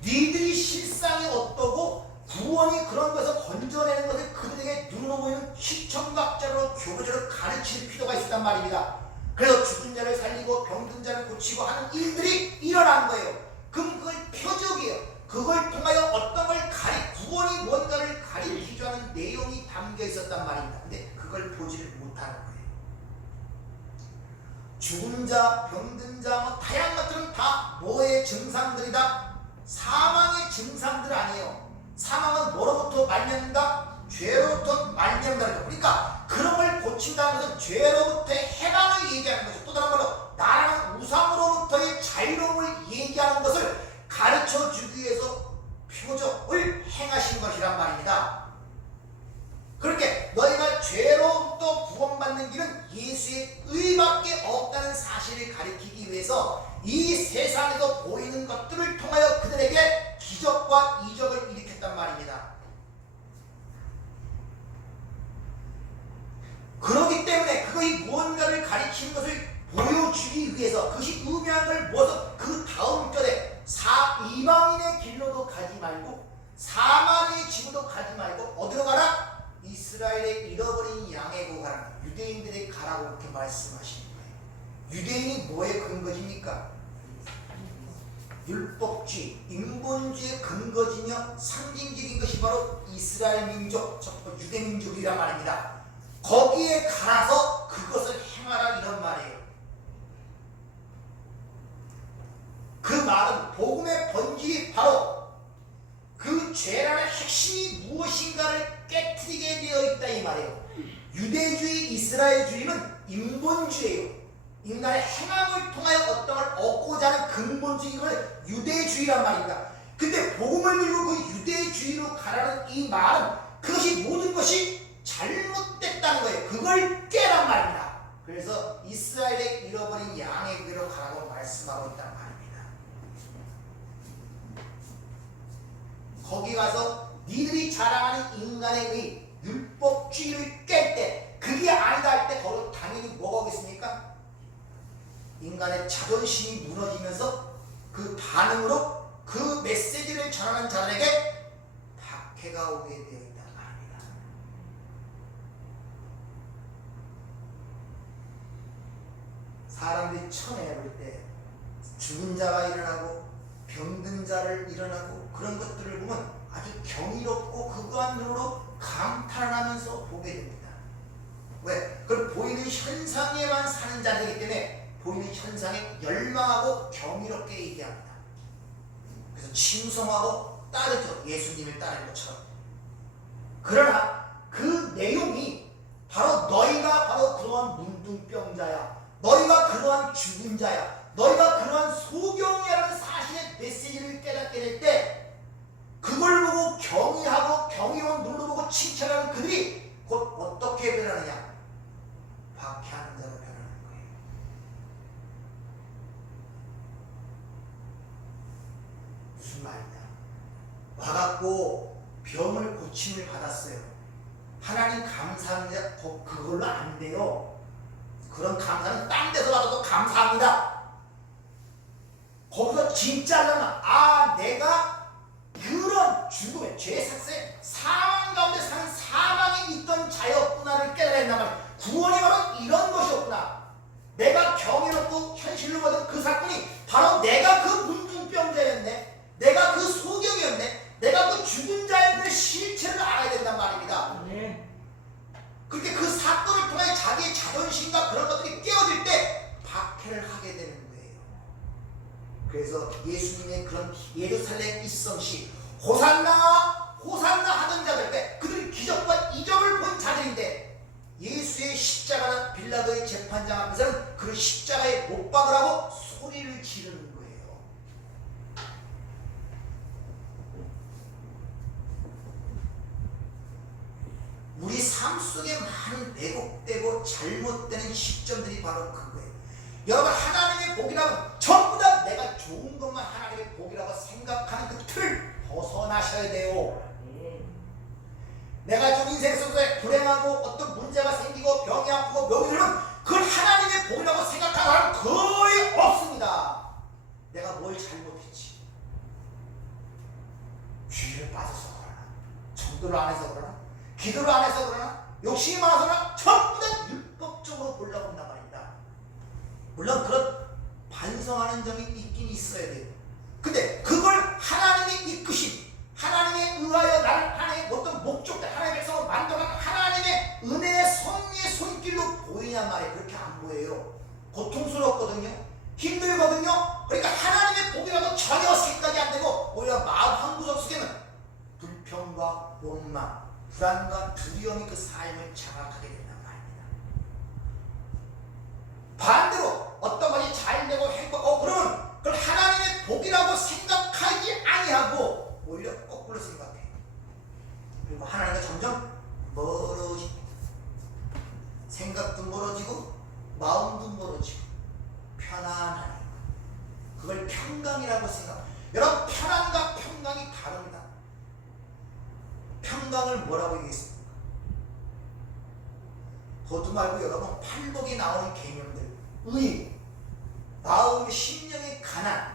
니들이 실상이 어떠고 구원이 그런 것을 건져내는 것을 그들에게 눈으로 보이는 시청각자로 교보자로 가르칠 필요가 있었단 말입니다. 그래서 죽은 자를 살리고 병든 자를 고치고 하는 일들이 일어난 거예요. 그럼 그걸 표적이에요. 그걸 통하여 어떤 걸 구원이 뭔가를 가리키자는 내용이 담겨 있었단 말입니다. 근데 그걸 보지를 못하는 거예요. 죽은 자, 병든 자, 뭐 다양한 것들은 다 뭐의 증상들이다? 사망의 증상들 아니에요. 사망은 뭐로부터 말미암는다? 죄로부터 말미암는다. 그러니까 그런 걸 고친다는 것은 죄로부터의 해방을 얘기하는 것이고, 또 다른 말로 나라는 우상으로부터의 자유로움을 얘기하는 것을 가르쳐 주기 위해서 표적을 행하신 것이란 말입니다. 그렇게 너희가 죄로부터 구원받는 길은 예수의 의밖에 없다는 사실을 가리키기 위해서 이 세상에서 보이는 것들을 통하여 그들에게 기적과 이적을 일으켰단 말입니다. 그렇기 때문에 그것이 무언가를 가리키는 것을 보여주기 위해서, 그것이 의미한 걸 모아서 그 다음 절에 이방인의 길로도 가지 말고 사마리아의 집으로 가지 말고 어디로 가라? 이스라엘의 잃어버린 양에게 가라. 유대인들에게 가라고 그렇게 말씀하시는 거예요. 유대인이 뭐의 근거지입니까? 율법주의, 인본주의의 근거지며 상징적인 것이 바로 이스라엘 민족, 유대 민족이란 말입니다. 거기에 가서 그것을 행하라 이런 말이에요. 그 말은 복음의 본질이 바로 그 죄라는 핵심이 무엇인가를 깨트리게 되어 있다 이 말이에요. 유대주의, 이스라엘주의는 인본주의예요. 인간의 행함을 통하여 어떤 걸 얻고자 하는 근본적인 걸 유대주의란 말입니다. 근데 복음을 들고 그 유대주의로 가라는 이 말은 그것이 모든 것이 잘못됐다는 거예요. 그걸 깨란 말입니다. 그래서 이스라엘의 잃어버린 양에게로 가라고 말씀하고 있단 말입니다. 거기 가서 니들이 자랑하는 인간의 의, 율법주의를 깰 때 그게 아니다 할 때 거기서 당연히 뭐가 오겠습니까? 인간의 자존심이 무너지면서 그 반응으로 그 메시지를 전하는 자들에게 박해가 오게 되어 있단 말입니다. 사람들이 처음에 볼 때 죽은 자가 일어나고 병든 자를 일어나고 그런 것들을 보면 아주 경이롭고 그거한으로 감탄하면서 보게 됩니다. 왜? 그걸 보이는 현상에만 사는 자들이기 때문에 보이는 현상에 열망하고 경이롭게 얘기합니다. 그래서 칭송하고 따르죠. 예수님을 따르는 것처럼. 그러나 그 내용이 바로 너희가 바로 그러한 문둥병자야, 너희가 그러한 죽은 자야, 너희가 그러한 소경이라는 사실의 메시지를 깨닫게 될 때 그걸 보고 경의하고 경이로운 눈으로 보고 칭찬하는 그들이 곧 어떻게 변하느냐? 박해하는 자로 변하는 거예요. 무슨 말이냐? 와갖고 병을 고침을 받았어요. 하나님 감사합니다. 그걸로 안 돼요. 그런 감사는 딴 데서 받아도 감사합니다. 거기서 진짜로는 내가 그런 죽음의 죄 삭세 사망 가운데 사는 사망에 있던 자였구나를 깨달아야 한단 말이야. 구원이 바로 이런 것이었구나. 내가 경이롭고 현실로 보던 그 사건이 바로 내가 그 문둥병자였네, 내가 그 소경이었네, 내가 그 죽은 자의 실체를 알아야 된단 말입니다. 그렇게 그 사건을 통해 자기의 자존심과 그런 것들이 깨어질 때 박해를 하게 되는 거예요. 그래서 예수님의 그런 예루살렘 입성시 호산나 호산나 하던 자들 때 그들이 기적과 이적을 본 자들인데 예수의 십자가나 빌라도의 재판장 앞에서는 그 십자가에 못 박으라고 소리를 지르는 거예요. 우리 삶 속에 많은 왜곡되고 잘못되는 시점들이 바로 그거예요. 여러분, 하나님의 복이라면 전부 다 내가 좋은 것만 하나님의 복이라고 생각하는 그 틀을 벗어나셔야 돼요. 내가 좀 인생 속에 불행하고 어떤 문제가 생기고 병이 아프고 묘기 들면 그걸 하나님의 복이라고 생각하는 사람은 거의 없습니다. 내가 뭘 잘못했지? 죄를 빠져서 그러나, 정도를 안 해서 그러나, 기도를 안 해서 그러나, 욕심이 많아서 그러나 전부 다 율법적으로 보려고 한단 말입니다. 물론 그런 반성하는 점이 있긴 있어야 돼요. 근데 그걸 하나님이 이끄신, 하나님에 의하여 나를 하나님의 어떤 목적대, 하나님의 백성을 만들어간 하나님의 은혜의 섭리의 손길로 보이냔 말이에요. 그렇게 안 보여요. 고통스럽거든요. 힘들거든요. 그러니까 하나님의 복이라도 전혀 생각이 안 되고 오히려 마음 한구석 속에는 불평과 원망, 불안과 두려움이 그 삶을 장악하게 된단 말입니다. 반대로 어떤 것이 잘 되고 행복하고 그러면 그걸 하나님의 복이라고 생각하지 아니하고 오히려 거꾸로 생각해요. 그리고 하나님과 점점 멀어지고 생각도 멀어지고 마음도 멀어지고 편안하니 그걸 평강이라고 생각합니다. 여러분, 편안과 평강이 다릅니다. 평강을 뭐라고 얘기했습니까? 더도 말고 여러분, 팔복에 나오는 개념들, 의, 마음, 심령의 가난,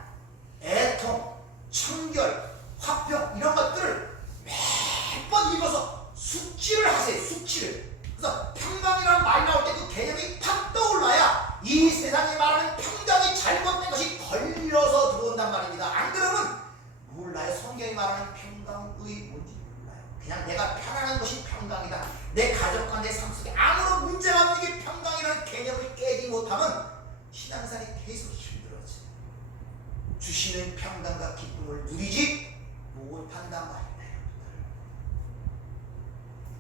애통, 청결, 화평, 이런 것들을 매번 읽어서 숙지를 하세요. 숙지를. 그래서 평강이라는 말이 나올 때 그 개념이 탁 떠올라야 이 세상에 말하는 평강이 잘못된 것이 걸려서 들어온단 말입니다. 안 그러면 몰라요. 성경이 말하는 평강의 뭔지 몰라요. 그냥 내가 편안한 것이 평강이다. 내 가족과 내 삶 속에 아무런 문제가 없는 게 평강이라는 개념을 깨지 못하면 신앙생활이 계속 힘들어져요. 주시는 평강과 기쁨을 누리지 못한단 말입니다.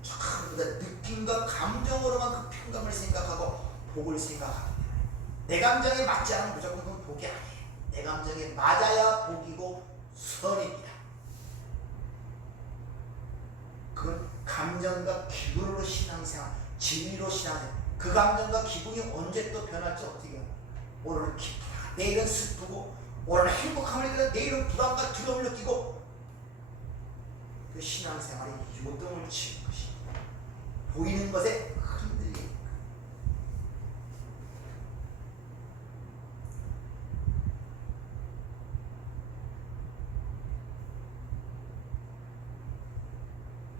전부 다 느낌과 감정으로만 그 평강을 생각하고 복을 생각합니다. 내 감정에 맞지 않으면 무조건 그건 복이 아니에요. 내 감정에 맞아야 복이고 선입니다. 그건 감정과 기분으로 신앙생활, 진리로 신앙생활. 그 감정과 기분이 언제 또 변할지 어떻게 해요? 오늘은 기쁘다, 내일은 슬프고, 오늘은 행복함을 느끼고 내일은 불안과 두려움을 느끼고, 그 신앙생활이 요동을 치는 것입니다. 보이는 것에 흔들리는 것.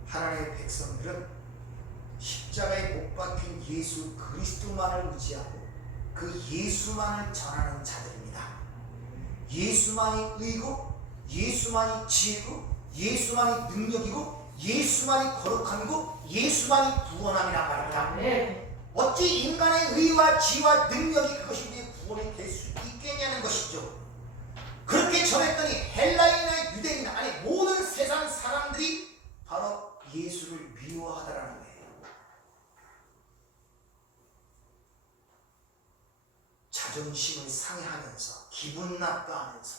하나님의 백성들은 십자가에 못 박힌 예수 그리스도만을 의지하고 그 예수만을 전하는 자들입니다. 예수만이 의고, 예수만이 지혜고, 예수만이 능력이고, 예수만이 거룩함이고, 예수만이 구원함이란 말입니다. 네. 어찌 인간의 의와 지혜와 능력이 그것이 우리의 구원이 될 수 있겠냐는 것이죠. 그렇게 전했더니 헬라인이나 유대인이나 아니 모든 세상 사람들이 바로 예수를 미워하더라는 거예요. 자존심을 상해하면서 기분 나빠하면서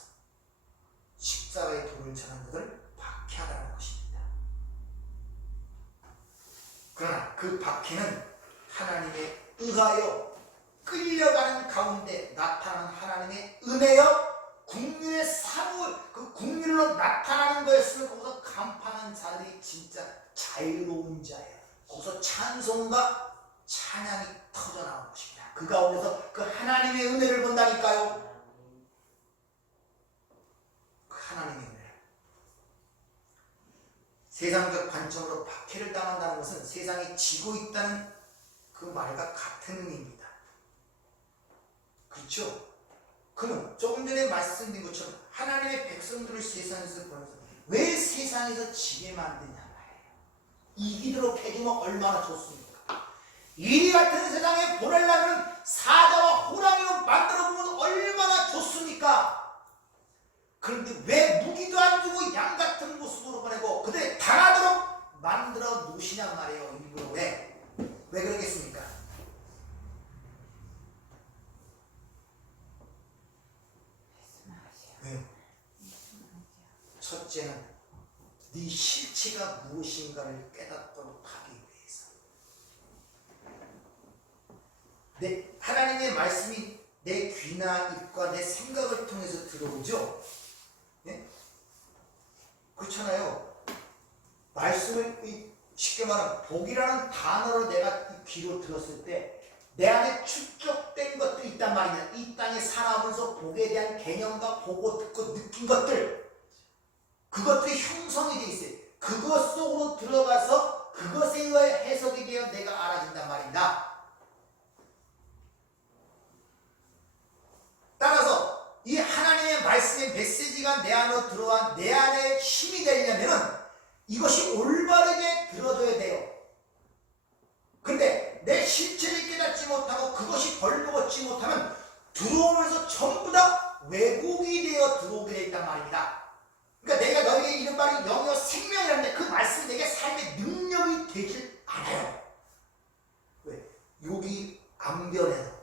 십자가의 도를 전한 것을 박해하라는 것입니다. 그러나 그 박해는 하나님에 의하여 끌려가는 가운데 나타나는 하나님의 은혜여 국민의 사무, 그 국민으로 나타나는 거였으면 거기서 간파하는 자들이 진짜 자유로운 자예요. 거기서 찬송과 찬양이 터져나오는 것입니다. 그 가운데서 그 하나님의 은혜를 본다니까요. 그 하나님의 은혜. 세상적 관점으로 박해를 당한다는 것은 세상이 지고 있다는 그 말과 같은 의미입니다. 그렇죠? 그러면 조금 전에 말씀드린 것처럼 하나님의 백성들을 세상에서 보내서 왜 세상에서 지게 만드냐 말이에요. 이기도록 해주면 얼마나 좋습니까? 이리 같은 세상에 보내려면 사자와 호랑이로 만들어 보면 얼마나 좋습니까? 그런데 왜 무기도 안 주고 양 같은 모습으로 보내고 그들이 당하도록 만들어 놓으시냔 말이에요. 일부러 왜 그러겠습니까? 왜요? 첫째는 네 실체가 무엇인가를 깨닫도록 하기 위해서. 하나님의 말씀이 내 귀나 입과 내 생각을 통해서 들어오죠. 예? 그렇잖아요. 말씀을 쉽게 말하면 복이라는 단어로 내가 귀로 들었을 때 내 안에 축적된 것들이 있단 말이냐. 이 땅에 살아오면서 복에 대한 개념과 보고 듣고 느낀 것들, 그것들이 형성이 돼 있어요. 그것 속으로 들어가서 그것에 의해 해석이 되어 내가 알아진단 말입니다. 따라서 이 하나님의 말씀의 메시지가 세계가 내 안으로 들어와 내 안에 힘이 되려면은 이것이 올바르게 들어줘야 돼요. 근데 내 실체를 깨닫지 못하고 그것이 벌먹었지 못하면 들어오면서 전부 다 왜곡이 되어 들어오게 되어 있단 말입니다. 그러니까 내가 너에게 이런 말이 영이요 생명이라는데 그 말씀이 내게 삶의 능력이 되질 않아요. 왜? 욕이 안 변해서.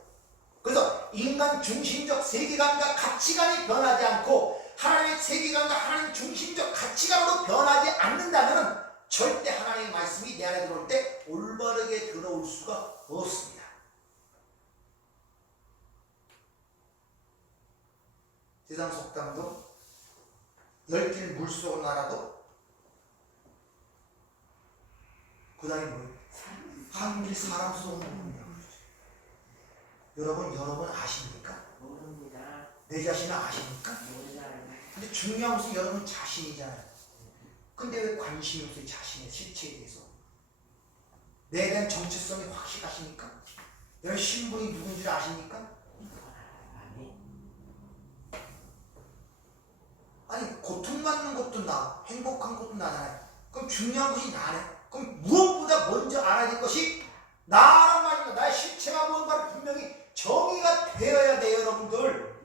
그래서 인간 중심적 세계관과 가치관이 변하지 않고 하나님의 세계관과 하나님 중심적 가치관으로 변하지 않는다면 절대 하나님의 말씀이 내 안에 들어올 때 올바르게 들어올 수가 없습니다. 세상 속담도 10길 물속으로 날아도 그 다음에 뭐예요? 한 길 사람 속으로 나옵니다. 여러분 아십니까? 모릅니다. 내 자신을 아십니까? 몰라요. 근데 중요한 것은 여러분 자신이잖아요. 근데 왜 관심이 없어요? 자신의 실체에 대해서. 내에 대한 정체성이 확실하십니까? 여러분 신분이 누군지 아십니까? 아니 고통받는 것도 나, 행복한 것도 나잖아요. 그럼 중요한 것이 나네. 그럼 무엇보다 먼저 알아야 될 것이 나란 말입니다. 나의 실체가 무언가를 분명히 정의가 되어야 돼요, 여러분들.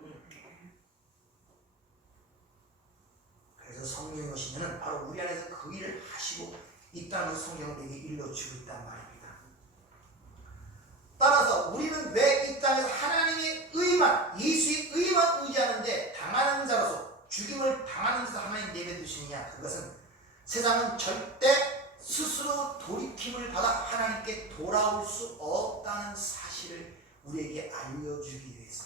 그래서 성령이 오시면 바로 우리 안에서 그 일을 하시고 있다는 성경을 내게 일러주고 있단 말입니다. 따라서 우리는 왜 이 땅에서 하나님의 의만, 예수의 의만 의지하는데 당하는 자로서 죽임을 당하는 자로 하나님 내버려두시느냐? 그것은 세상은 절대 스스로 돌이킴을 받아 하나님께 돌아올 수 없다는 사실을 우리에게 알려주기 위해서,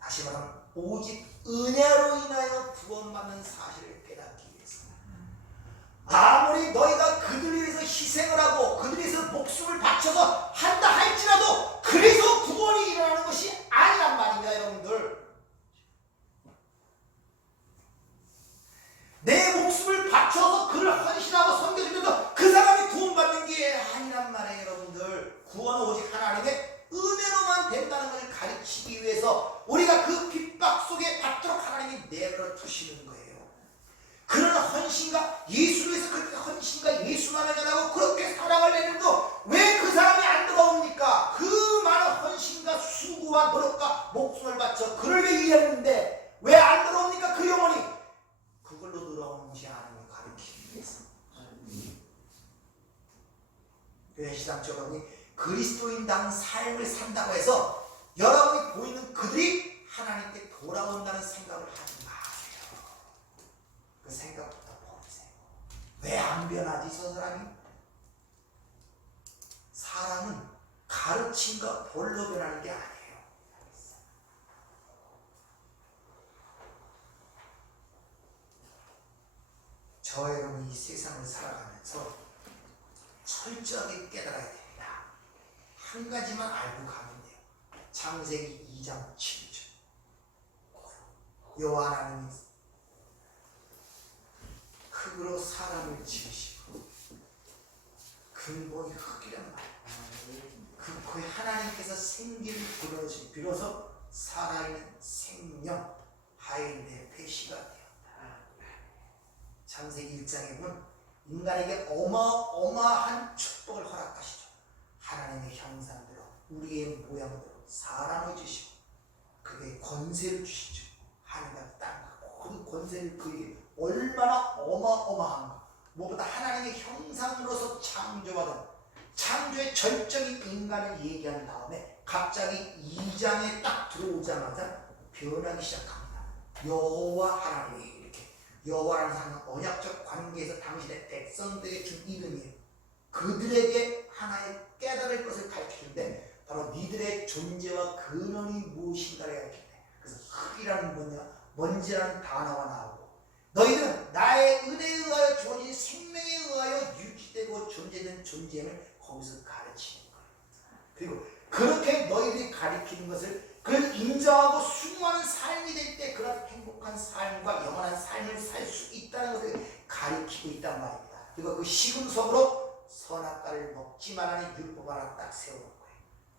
다시 말하면 오직 은혜로 인하여 구원받는 사실을 깨닫기 위해서, 아무리 너희가 그들을 위해서 희생을 하고 그들을 위해서 목숨을 바쳐서 한다 할지라도 그래서 구원이 일어나는 것이 아니란 말입니다, 여러분들. 내 목숨을 바쳐서 그를 헌신하고 섬겨주면서 그 사람이 구원받는 게 아니란 말이에요, 여러분들. 구원은 오직 하나님의 은혜로만 된다는 것을 가르치기 위해서 우리가 그 핍박 속에 받도록 하나님이 내버려 두시는 거예요. 그런 헌신과 예수를 위해서 그렇게 헌신과 예수만을 전하고 그렇게 사랑을 내는데도 왜 그 사람이 안 들어옵니까? 그 많은 헌신과 수고와 노력과 목숨을 바쳐 그를 위해 일했는데 왜 안 들어옵니까? 그 영혼이 그걸로 들어오는 것이 하나님을 가르치기 위해서. 시장적 여러분이 그리스도인다운 삶을 산다고 해서 여러분이 보이는 그들이 하나님께 돌아온다는 생각을 하지 마세요. 그 생각부터 버리세요. 왜 안 변하지 저 사람이? 사람은 가르침과 벌로 변하는 게 아니에요. 저와 여러분이 이 세상을 살아가면서 철저하게 깨달아야 됩니다. 한 가지만 알고 가면 돼요. 창세기 2장 7절. 여호와 하나님이 흙으로 사람을 지으시고 근본이 흙이란 말이에요. 그 코에 하나님께서 생기를 불어넣으시고 비로소 살아있는 생명 하인의 배시가 되었다. 창세기 1장에 보면 인간에게 어마어마한 축복을 허락하시죠. 하나님의 형상대로 우리의 모양대로 사람을 주시고 그에게 권세를 주시죠. 하늘과 땅과 모든 권세를 그에게 얼마나 어마어마한가. 무엇보다 하나님의 형상으로서 창조하던 창조의 절정인 인간을 얘기한 다음에 갑자기 2장에 딱 들어오자마자 변하기 시작합니다. 여호와 하나님이 이렇게 여호와라는 하나님은 언약적 관계에서 당신의 백성들에게 준 이름이에요. 그들에게 하나의 깨달을 것을 가르치는데 바로 니들의 존재와 근원이 무엇인가를 가르치는데, 그래서 흙이라는 뭐냐, 먼지라는 단어가 나오고 너희는 나의 은혜에 의하여 주어진 생명에 의하여 유지되고 존재된 존재임을 거기서 가르치는 거예요. 그리고 그렇게 너희들이 가르치는 것을 그걸 인정하고 수용하는 삶이 될 때 그런 행복한 삶과 영원한 삶을 살 수 있다는 것을 가르치고 있단 말입니다. 그리고 그 시금석으로 선악과를 먹지 말라는 율법 하나 딱 세워놓은 거예요.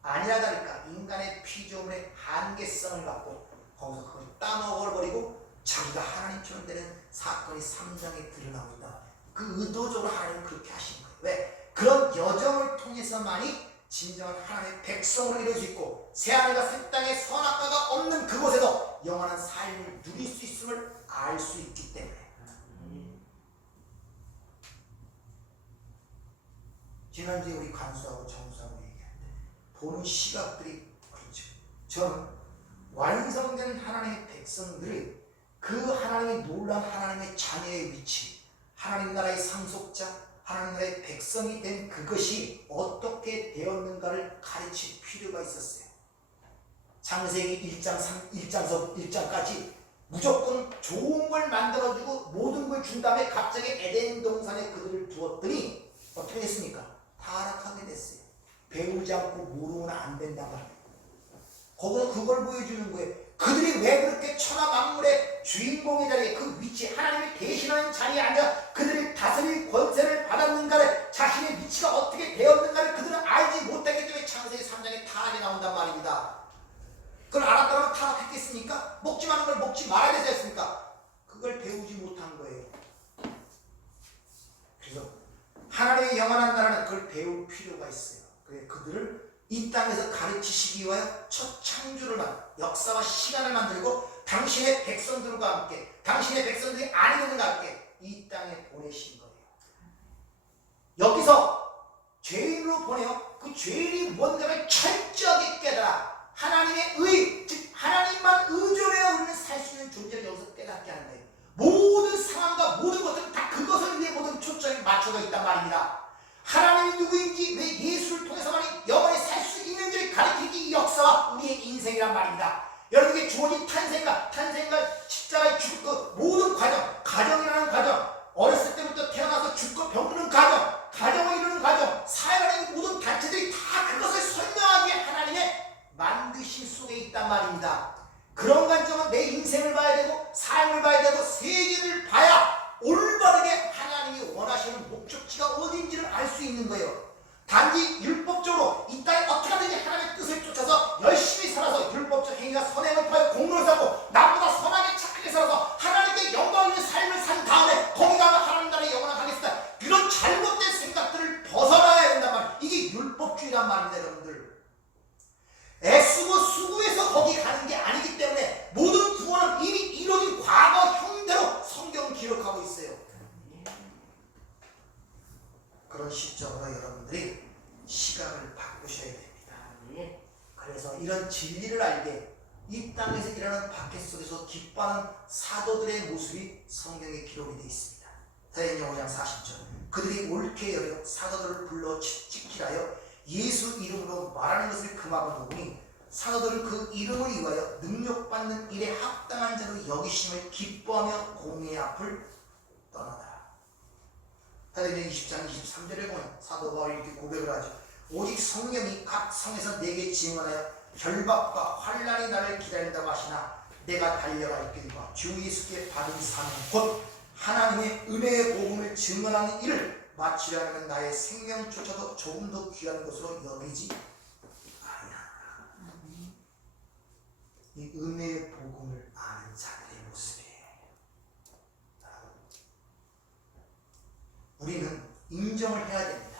아니라 다를까 인간의 피조물의 한계성을 갖고 거기서 그걸 따먹어버리고 자기가 하나님처럼 되는 사건이 3장에 드러나고 있다. 그 의도적으로 하나님은 그렇게 하신 거예요. 왜? 그런 여정을 통해서만이 진정한 하나님의 백성으로 이룰 수 있고 새하늘과 새 땅에 선악과가 없는 그곳에서 영원한 삶을 누릴 수 있음을 알 수 있기 때문에. 지난주에 우리 간수하고 정수하고 얘기할 때 보는 시각들이 그렇죠. 저는 완성된 하나님의 백성들이 그 하나님의 놀라운 하나님의 자녀의 위치, 하나님 나라의 상속자, 하나님 나라의 백성이 된 그것이 어떻게 되었는가를 가르칠 필요가 있었어요. 창세기 1장까지 무조건 좋은 걸 만들어주고 모든 걸 준 다음에 갑자기 에덴 동산에 그들을 두었더니 어떻게 됐습니까? 타락하게 됐어요. 배우지 않고 모르면 안 된단 말이에요. 거기서 그걸 보여주는 거예요. 그들이 왜 그렇게 천하 만물의 주인공의 자리에 그 위치 하나님을 대신하는 자리에 앉아 그들이 다스릴 권세를 받았는가를 자신의 위치가 어떻게 되었는가를 그들은 알지 못하기 때문에 창세기 3장에 타락이 나온단 말입니다. 그걸 알았다면 타락했겠습니까? 먹지 마는 걸 먹지 말아야 되지 않습니까? 그걸 배우지 못한 거예요. 그래서 하나님의 영원한 나라는 그걸 배울 필요가 있어요. 그래 그들을 이 땅에서 가르치시기 위하여 첫 창조를 역사와 시간을 만들고 당신의 백성들과 함께 당신의 백성들이 아니들과 함께 이 땅에 보내신 거예요. 여기서 죄인으로 보내어 그 죄인이 뭔가를 철저하게 깨달아 하나님의 의, 즉 하나님만 의존하여 우리는 살 수 있는 존재를 여기서 깨닫게 하는 거예요. 모든 상황과 모든 것들은 다 그것을 위해 모든 초점이 맞춰져 있단 말입니다. 하나님이 누구인지 왜 예수를 통해서만 영원히 살 수 있는지를 가르치기 이 역사와 우리의 인생이란 말입니다. 여러분에게 주어진 탄생과 십자가의 죽을 그 모든 과정, 가정이라는 과정, 어렸을 때부터 태어나서 죽고 병드는 가정을 이루는 과정, 사회라는 모든 단체들이 다 그것을 설명하기에 하나님의 만드신 속에 있단 말입니다. 그런 관점은 내 인생을 봐야 되고 삶을 봐야 되고 세계를 봐야 올바르게 하나님이 원하시는 목적지가 어딘지를 알 수 있는 거예요. 단지 율법적으로 이 땅에 어떻게 하든지 하나님의 뜻을 쫓아서 열심히 살아서 율법적 행위가 선행을 파여 공로를 쌓고 나보다 선하게 착하게 살아서 하나님께 영광 있는 삶을 산 다음에 거기 가면 하나님 나라에 영원한 가겠다. 그런 잘못된 생각들을 벗어나야 된단 말이에요. 이게 율법주의란 말입니다. 여러분들 애쓰고 수고해서 거기 가는 게 아니기 때문에 모든 구원은 이미 이루어진 과거 형대로 성경은 기록하고 있어요. 그런 시점으로 여러분들이 시각을 바꾸셔야 됩니다. 그래서 이런 진리를 알게 이 땅에서 일어나는 박해 속에서 기뻐하는 사도들의 모습이 성경에 기록이 되어 있습니다. 사도행전 5장 40절 그들이 옳게 여겨 사도들을 불러 직직질하여 예수 이름으로 말하는 것을 금하고 보니 사도들은 그 이름을 위하여 능력받는 일에 합당한 자로 여기심을 기뻐하며 공의 앞을 떠나다. 사도행전 20장 23절에 보면 사도 바울이 이렇게 고백을 하죠. 오직 성령이 각 성에서 내게 증언하여 결박과 환난이 나를 기다린다고 하시나 내가 달려갈 길과 주 예수께 받은 사명 곧 하나님의 은혜의 복음을 증언하는 일을 마치려 하면 나의 생명조차도 조금 더 귀한 것으로 여기지 아니하노라. 이 은혜의 복음을 아는 자들의 모습이에요. 우리는 인정을 해야 됩니다.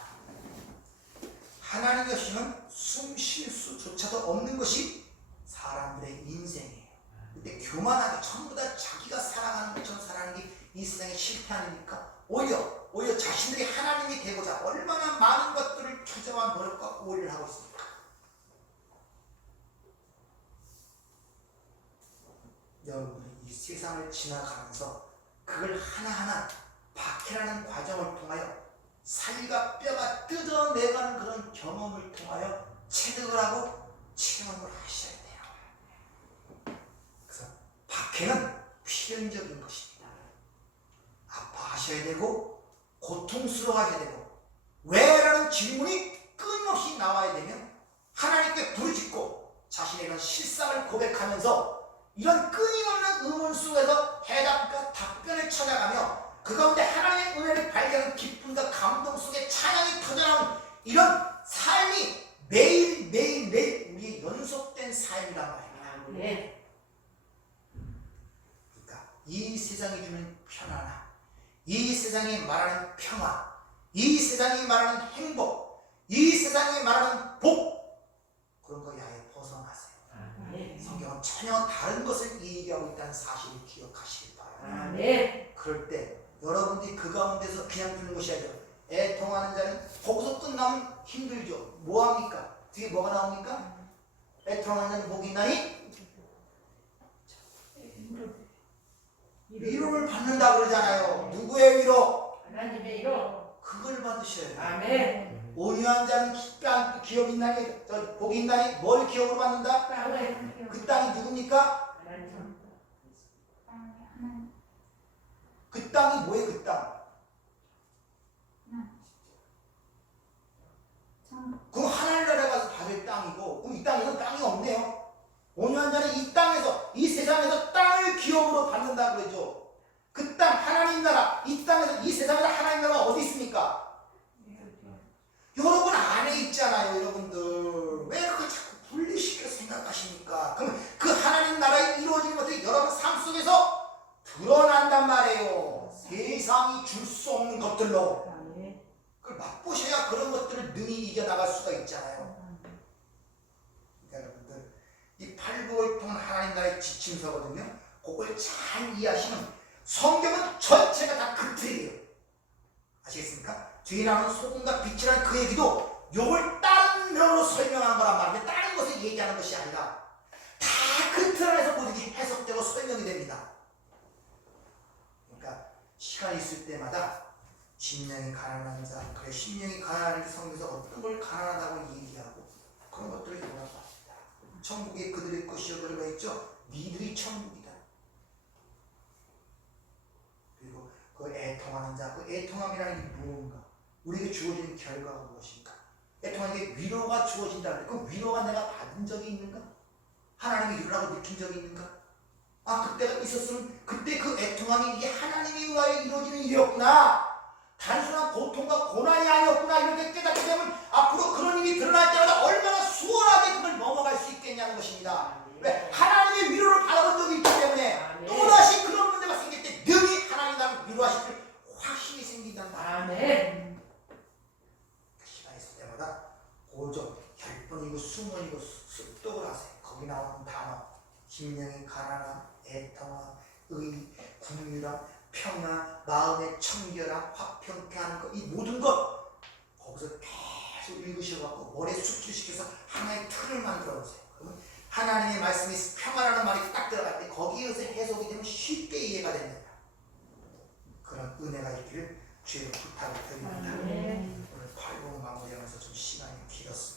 하나님 없이는 숨 쉴 수조차도 없는 것이 사람들의 인생이에요. 근데 교만하게 전부 다 자기가 살아가는 것처럼 살아가는 게 이 세상의 실패 아닙니까? 오히려 자신들이 하나님이 되고자 얼마나 많은 것들을 투자와 노력과 오해를 하고 있습니까? 여러분 이 세상을 지나가면서 그걸 하나하나 박해라는 과정을 통하여 살과 뼈가 뜯어내가는 그런 경험을 통하여 체득을 하고 체험을 하셔야 돼요. 그래서 박해는 필연적인 것입니다. 아파하셔야 되고 고통스러워하셔야 되고 왜? 라는 질문이 끊임없이 나와야 되면 하나님께 부르짖고 자신의 이런 실상을 고백하면서 이런 끊임없는 의문 속에서 해답과 답변을 찾아가며 그 가운데 하나님의 은혜를 발견하는 기쁨과 감동 속에 찬양이 터져나오는 이런 삶이 매일 우리의 연속된 삶이란 말이에요. 그러니까 이 세상이 말하는 평화, 이 세상이 말하는 행복, 이 세상이 말하는 복, 그런 거 야에 벗어나세요. 성경은 전혀 다른 것을 얘기하고 있다는 사실을 기억하시길 바랍니다. 그럴 때 여러분들이 그 가운데서 그냥 두는 것이 아니죠. 애통하는 자는 거기서 끝나면 힘들죠. 뭐합니까? 뒤에 뭐가 나옵니까? 애통하는 자는 복이 있나니? 위로를 받는다 그러잖아요. 누구의 위로? 하나님의 위로. 그걸 받으셔야 돼요. 아멘. 온유한 자는 기업이 있나니? 복이 있나니? 뭘 기업으로 받는다? 땅을. 그 땅이 누굽니까? 하나님. 그 땅이 뭐예요? 그 땅? 그럼 하나님 나라에 가서 받을 땅이고, 그럼 이 땅에서 땅이 없네요. 온유한 자는 이 땅에서, 이 세상에서 땅을 기업으로 받는다 그러죠. 그 땅, 하나님 나라, 이 땅에서, 이 세상에서 하나님 나라가 어디 있습니까? 여러분 안에 있잖아요, 여러분들. 왜 그걸 자꾸 분리시켜 생각하십니까? 그럼 그 하나님 나라에 이루어지는 것들이 여러분 삶 속에서 드러난단 말이에요. 세상이 줄 수 없는 것들로. 그걸 맛보셔야 그런 것들을 능히 이겨나갈 수가 있잖아요. 그러니까 여러분들, 이 팔부월통 하나님 나라의 지침서거든요. 그걸 잘 이해하시면 성경은 전체가 다 그 틀이에요. 아시겠습니까? 뒤에 나오는 소금과 빛이라는 그 얘기도 요걸 다른 면으로 설명한 거란 말인데, 다른 것을 얘기하는 것이 아니라 다 그 틀 안에서 모든게 해석되고 설명이 됩니다. 그러니까 시간이 있을 때마다 심령이 가난한 자, 그래 심령이 가난한 그 성경에서 어떤 걸 가난하다고 얘기하고 그런 것들을 돌아봅니다. 천국이 그들의 것이여 들어가 있죠. 니들이 천국이다. 그리고 그 애통하는 자, 그 애통함이라는 게 무엇인가? 우리에게 주어지는 결과가 무엇인가? 애통하는 게 위로가 주어진다는데 그 위로가 내가 받은 적이 있는가? 하나님의 위로라고 느낀 적이 있는가? 아, 그때가 있었으면 그때 그 애통함이 이게 하나님의 의하에 이루어지는 일이었구나. 단순한 고통과 고난이 아니었구나. 이렇게 깨닫게 되면 앞으로 그런 일이 드러날 때마다 얼마나 수월하게 그걸 넘어갈 수 있겠냐는 것입니다. 왜? 하나님의 위로를 받아본 적이 있기 때문에 또다시 그런 문제가 생길 때 능히 하나님 나를 위로하실 확신이 생긴다는 말이에요. 시간이 있을 때마다 고좀 10번이고 20번이고 습독을 하세요. 거기 나오는 단어 심령이 가난함, 애통함, 의, 국률함, 평화, 마음의 청결함, 화평케 하는 것, 이 모든 것 거기서 계속 읽으셔갖고 머리에 숙지시켜서 하나의 틀을 만들어 보세요. 그러면 하나님의 말씀이 평화라는 말이 딱 들어갈 때 거기에서 해석이 되면 쉽게 이해가 됩니다. 그런 은혜가 있기를 주의 부탁을 드립니다. 오늘 8분 마무리하면서 좀 시간이 길었습니다.